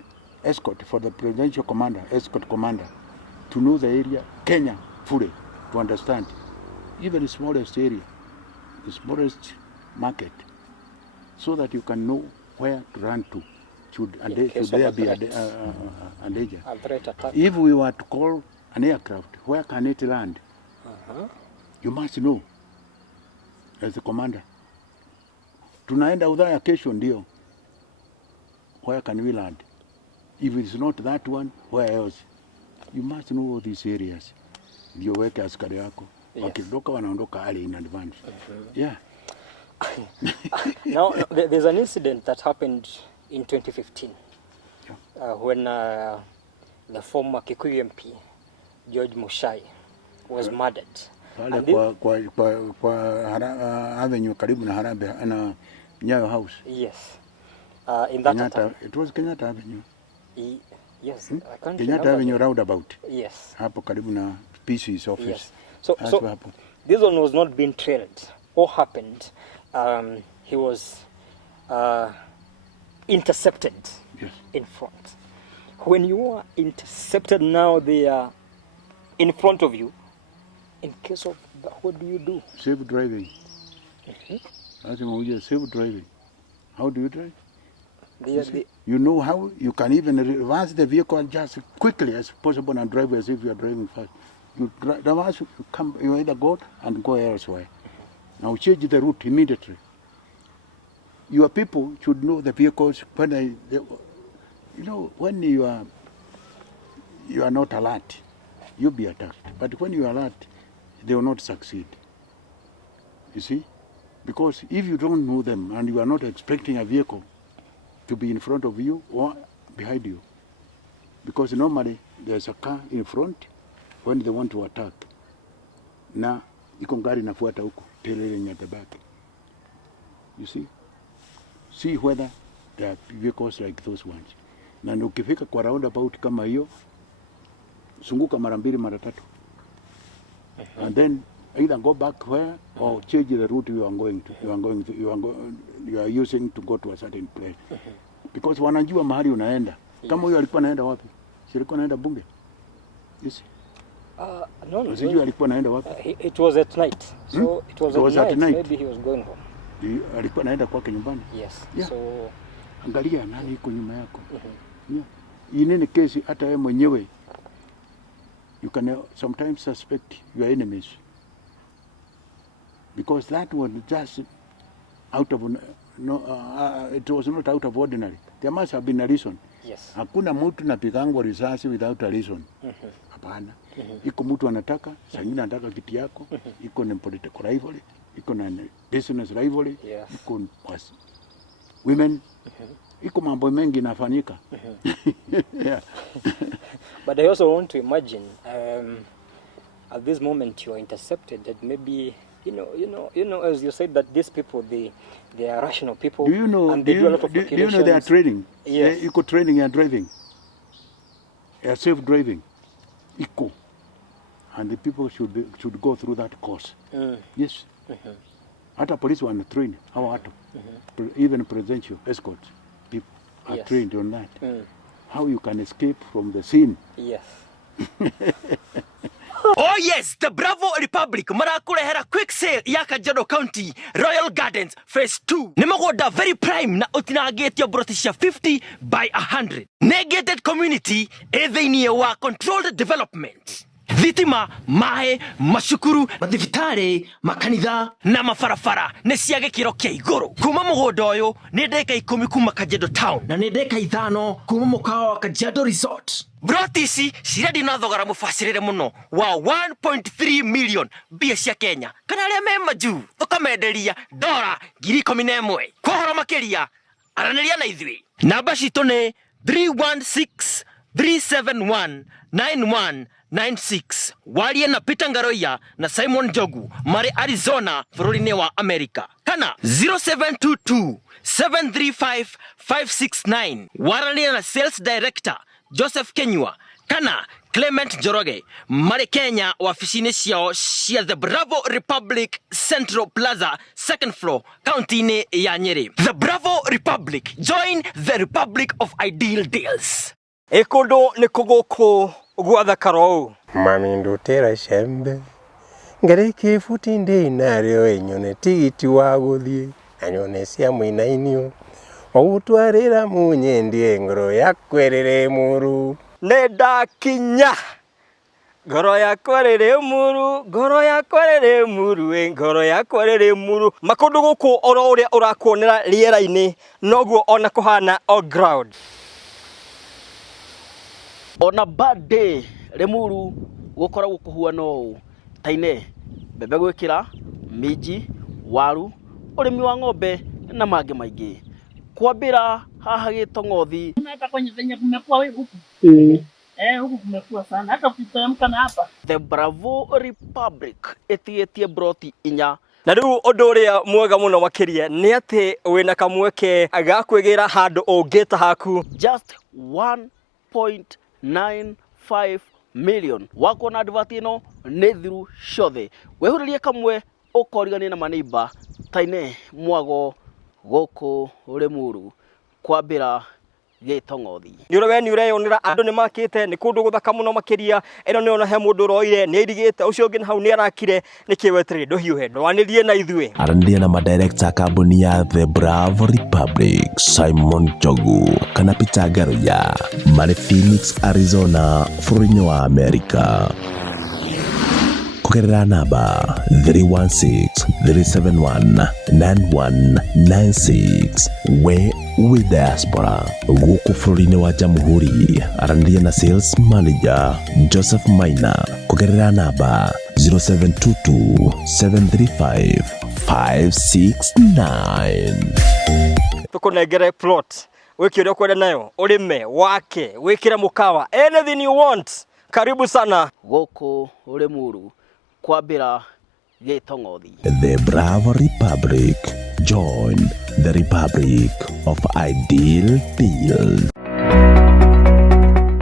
escort, for the presidential commander, escort commander, to know the area, Kenya, fully, to understand. Even the smallest area, the smallest market, so that you can know where to run to. Should there be a danger? A threat attack. If we were to call an aircraft, where can it land? You must know, as a commander. Tunaenda udhaya kesho ndio. Where can we land? If it's not that one, where else? You must know all these areas. Ndio weke askari yako. Wakiondoka wanaondoka early in advance. Yeah. Now, there's an incident that happened in 2015 when the former Kikuyu MP, George Mushai, was murdered. Pale kwa avenue karibu na Harambee na Nyayo House. Yes. In that Kenyatta, it was Kenyatta Avenue. Yes. I can't Kenyatta Avenue roundabout. Yes. Hapo karibu na PC's office. Yes. So hapo. This one was not being trailed. What happened? He was intercepted in front. When you are intercepted now, they are in front of you. In case of what do you do? Safe driving. Safe driving. How do you drive? You know how you can even reverse the vehicle just quickly as possible and drive as if you are driving fast. You reverse, you either go and go elsewhere. Now change the route immediately. Your people should know the vehicles when when you are not alert, you'll be attacked. But when you are alert, they will not succeed. You see? Because if you don't know them and you are not expecting a vehicle to be in front of you or behind you, because normally there's a car in front when they want to attack. Na iko gari nafuata huko, tailing at the back. You see? See whether there are vehicles like those ones. Na ukifika kwa roundabout kama hiyo, sunguka mara mbili mara tatu. And then either go back where or change the route you are going to. You are using to go to a certain place. Because wanajua mahali unaenda. Kama huyo alikuwa anaenda wapi? Si alikuwa anaenda bunge? Yes. No. Sijui alikuwa anaenda wapi? It was at night. So it was at night. Maybe he was going home. Alikuwa anaenda kwake nyumbani. Yes. Yeah. So angalia nani iko nyuma yako. Yeah. In any case hata wewe mwenyewe you can sometimes suspect your enemies. Because that was just out of it was not out of ordinary. There must have been a reason. Yes. Hakuna mtu napigangwa risasi without a reason. Hapana. Iko mtu anataka, sangine anataka kiti yako, iko na political rivalry, iko na business rivalry, iko women, iko mambo mengi nafanyika. Yeah. But I also want to imagine at this moment you are intercepted, and maybe as you said that these people they are rational people. Do you know? And they do a lot of do you know they are training? Yes. Eco training and driving. Safe driving, eco, and the people should go through that course. Yes. Hata police wana train hawa watu. Even presidential escorts people are trained on that. How you can escape from the scene. Yes. Oh yes, the Bravo Republic marakurehera quick sale ya Kajiado County Royal Gardens Phase 2. Nimagoda very prime na utinagate brotisha 50 by 100. Negated community ethini wa controlled development. Thitima, mahe, macukuru, mathibitari, makanitha na mafarafara nĩ cia gĩkĩro kĩa igũrũ. Kuma mũgũnda ũyũ nĩ ndeka 10 kuma Kajiado Town na nĩ ndeka 5 kuma mũkawa wa Kajiado Resort. Brotisi ciredi na thogora mũbacĩrĩre mũno wa 1.3 million mbia cia Kenya. Kana arĩa me maju ũkamenderia $11,000. Kwa ũhoro makĩria aranĩria na ithuĩ. Namba citũ nĩ 316-371-9196. Warie na Peter Ngaroia na Simon Jogu mari Arizona bũrũri-inĩ wa America. Kana 0722-735-569. Waranĩria na Sales Director Joseph Kenyua. Kana Clement Joroge mari Kenya wabici-inĩ ciao cia The Bravo Republic Central Plaza, second floor, county-inĩ ya Nyeri. The Bravo Republic. Join the Republic of Ideal Deals. Ekondo nĩ kũgũkũ gwathakaro. Mami ndutera cembe ngareke futi ndi naryo enyone tigiti wa guthie anyone cia muinainio ogutwarira munyendie ngoro yakwerere muru Nenda kinya ngoro yakwerere muru, ngoro yakwerere muru, ngoro yakwerere muru. Makundu guku oro uria urakuonera riera-ini noguo ona kuhana on ground. On a bad day, Remuru gukora gukuhuana ũũ taine mbembe gwĩkĩra minji waru ũrĩmi wa ng'ombe na mangĩ maingĩ kwambĩra haha Gĩtong'othi. Hata kwenye venye kumekuwa wewe huku huku kumekuwa sana hata ukitamka na hapa. The Bravo Republic ĩtigĩtie broti 4. Na rĩu ũndũ ũrĩa mwega mũno makĩria nĩ atĩ wĩna kamweke agakwĩgĩra handũ ũngĩta haku. Just 1.95 million. Wako na advert ino nĩ thiru ciothe. Wehũrĩrie kamwe ũkorigania na maneiba taine mwago gũkũ Limuru kwambĩra Gĩtong'othi. Nĩ ũreyonera andũ nĩ makĩte nĩ kũndũ gũthaka mũno makĩria. Ĩno nĩ ona he mũndũ ũroire nĩ irigĩte ũcio ũngĩ hau nĩ arakire nĩ kĩwetere ndũhiũhe ndwanĩrie na ithuĩ. Aranĩria na madirector kambuni ya The Bravo Republic Simon Jogu kana Peter Ngaroia marĩ Phoenix, Arizona bũrũri-inĩ wa America. Kugerera namba 316-371-9196 we with diaspora gũkũ bũrũri-inĩ wa Jamhuri. Aranĩria na Sales Manager Joseph Maina kugerera namba 0722-735-569. Tukunengere plot wiki ũrĩa kwenda nayo ũrĩme wake wĩkĩre mũkawa anything you want. Karibu sana gũkũ Limuru kwambĩra Gĩtong'othi. The Bravo Republic. Join the Republic of Ideal Deals.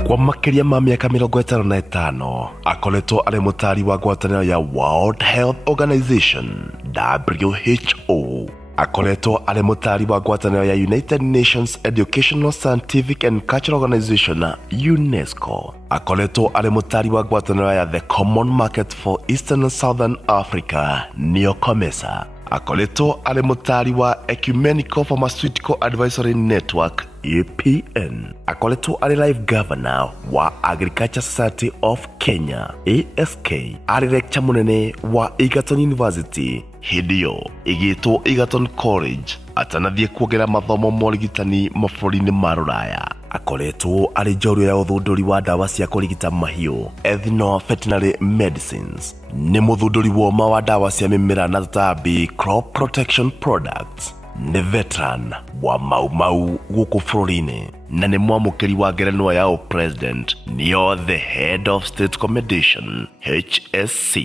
Kwa makiria ma miaka 55 akoletwo arĩ mũtari wa ngwatanĩro ya World Health Organization WHO. Akoletwo arĩ mũtari wa ngwatanĩro ya United Nations Educational, Scientific and Cultural Organization UNESCO. Akoletwo arĩ mũtari wa ngwatanĩro ya The Common Market for Eastern and Southern Africa NEOCOMESA. Akoletwo arĩ mũtari wa Ecumenical Pharmaceutical Advisory Network EPN. Akoletwo arĩ Life Governor wa Agriculture Society of Kenya ASK. Arĩ lecturer mũnene wa Egerton University Hidio igitwo Egerton College atanathie kuongerera mathomo morigitani mabũrũri-inĩ ma Rũraya. Akoretwo arĩ njorua ya ũthundũri wa ndawa cia kũrigita mahiũ Ethno-Veterinary Medicines. Nĩ mũthundũri woma wa ndawa cia mĩmera na tũtambi Crop Protection Products. nĩ veteran wa Mau gũkũ bũrũri-inĩ na nĩ mwamũkĩri wa ngerenwa ya president nĩo the head of state commendation HSC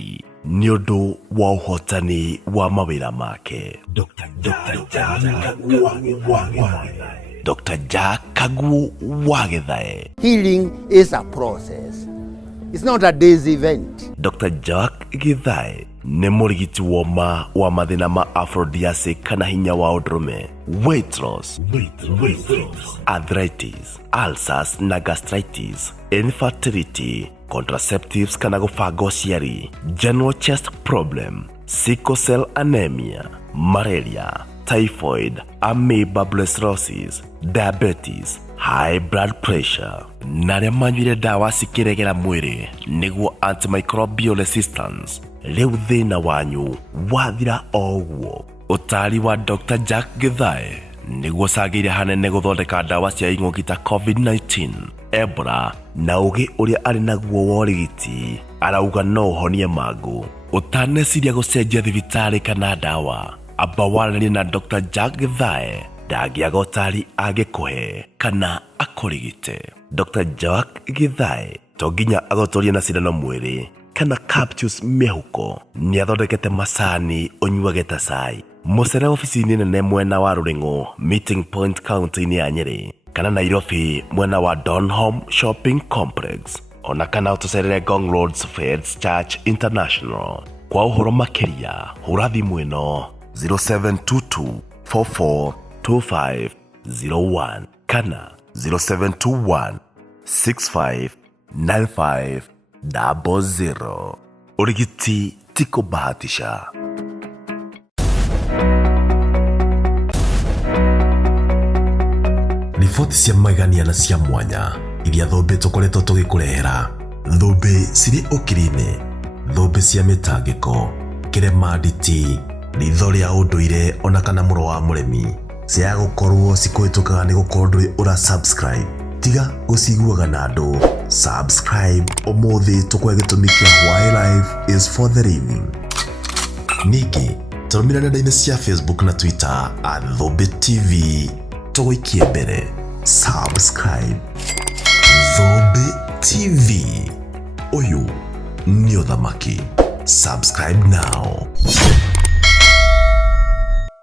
nĩ ũndũ wa ũhotani wa mawĩra make. Dr. Gachagua wa Gĩthae. Healing is a process. It's not a day's event. Dr. Gachagua nĩ mũrigiti wa mathĩna ma aphrodisiac kana hinya wa ũndũrũme, weight loss, arthritis, ulcers na gastritis, infertility, contraceptives kana gũbanga ũciari, general chest problem, sickle cell anemia, malaria, typhoid, amoeba cirrhosis, diabetes, high blood pressure, na rĩa manyuire ndawa cikĩregera mwĩrĩ nĩguo antimicrobial resistance. Rĩu thĩna wanyu wathira o ũguo. Ũtari wa Dr. Gachagua nĩguo cagĩire hanene gũthondeka ndawa cia ing'ũki ta COVID-19, Ebola na ũgĩ ũrĩa arĩ naguo wa ũrigiti. Arauga no ũhonie mangũ. Ũtaneciria gũcenjia thibitarĩ kana ndawa, amba waranĩrie na Dr. Gachagua ndangĩaga ũtari angĩkũhe kana akũrigite. Dr. Gachagua to nginya agũtũrie na cindano mwĩrĩ kana capsules mĩhuko. Nĩ athondekete macani ũnyuage ta cai. Mũcere ofici-inĩ nene mwena wa Rũrĩng'ũ Meeting Point kaunti-inĩ ya Nyeri, kana Nairobi mwena wa Donholm Shopping Complex, ona kana ũtũcerere Ngong Roads Faith Church International. Kwa ũhoro makĩria hũra thimũ ĩno 0722 44 2501 kana 0721 65 95 00. Urigiti ti kũbahatisha. Riboti cia magania na cia mwanya iria thũmbĩ tũkoretwo tũgĩkũrehera, thũmbĩ cirĩ ũkiri-inĩ, thũmbĩ cia mĩtangĩko, kĩrema nditi, ritho rĩa ũndũire ona kana mũro wa mũremi, cia gũkorwo cikũhĩtũkaga nĩ gũkorwo ndũrĩ ũra-subscribe. Tiga gũciguaga na andũ. Subscribe ũmũthĩ tũkũhe gĩtũmi kĩa why life is for the living. Ningĩ tũrũmĩrĩre nenda-inĩ cia Facebook na Twitter @Thũmbĩ TV. Tũgũikie mbere. Subscribe. Thũmbĩ TV. Ũyũ nĩ ũthamaki. Subscribe now.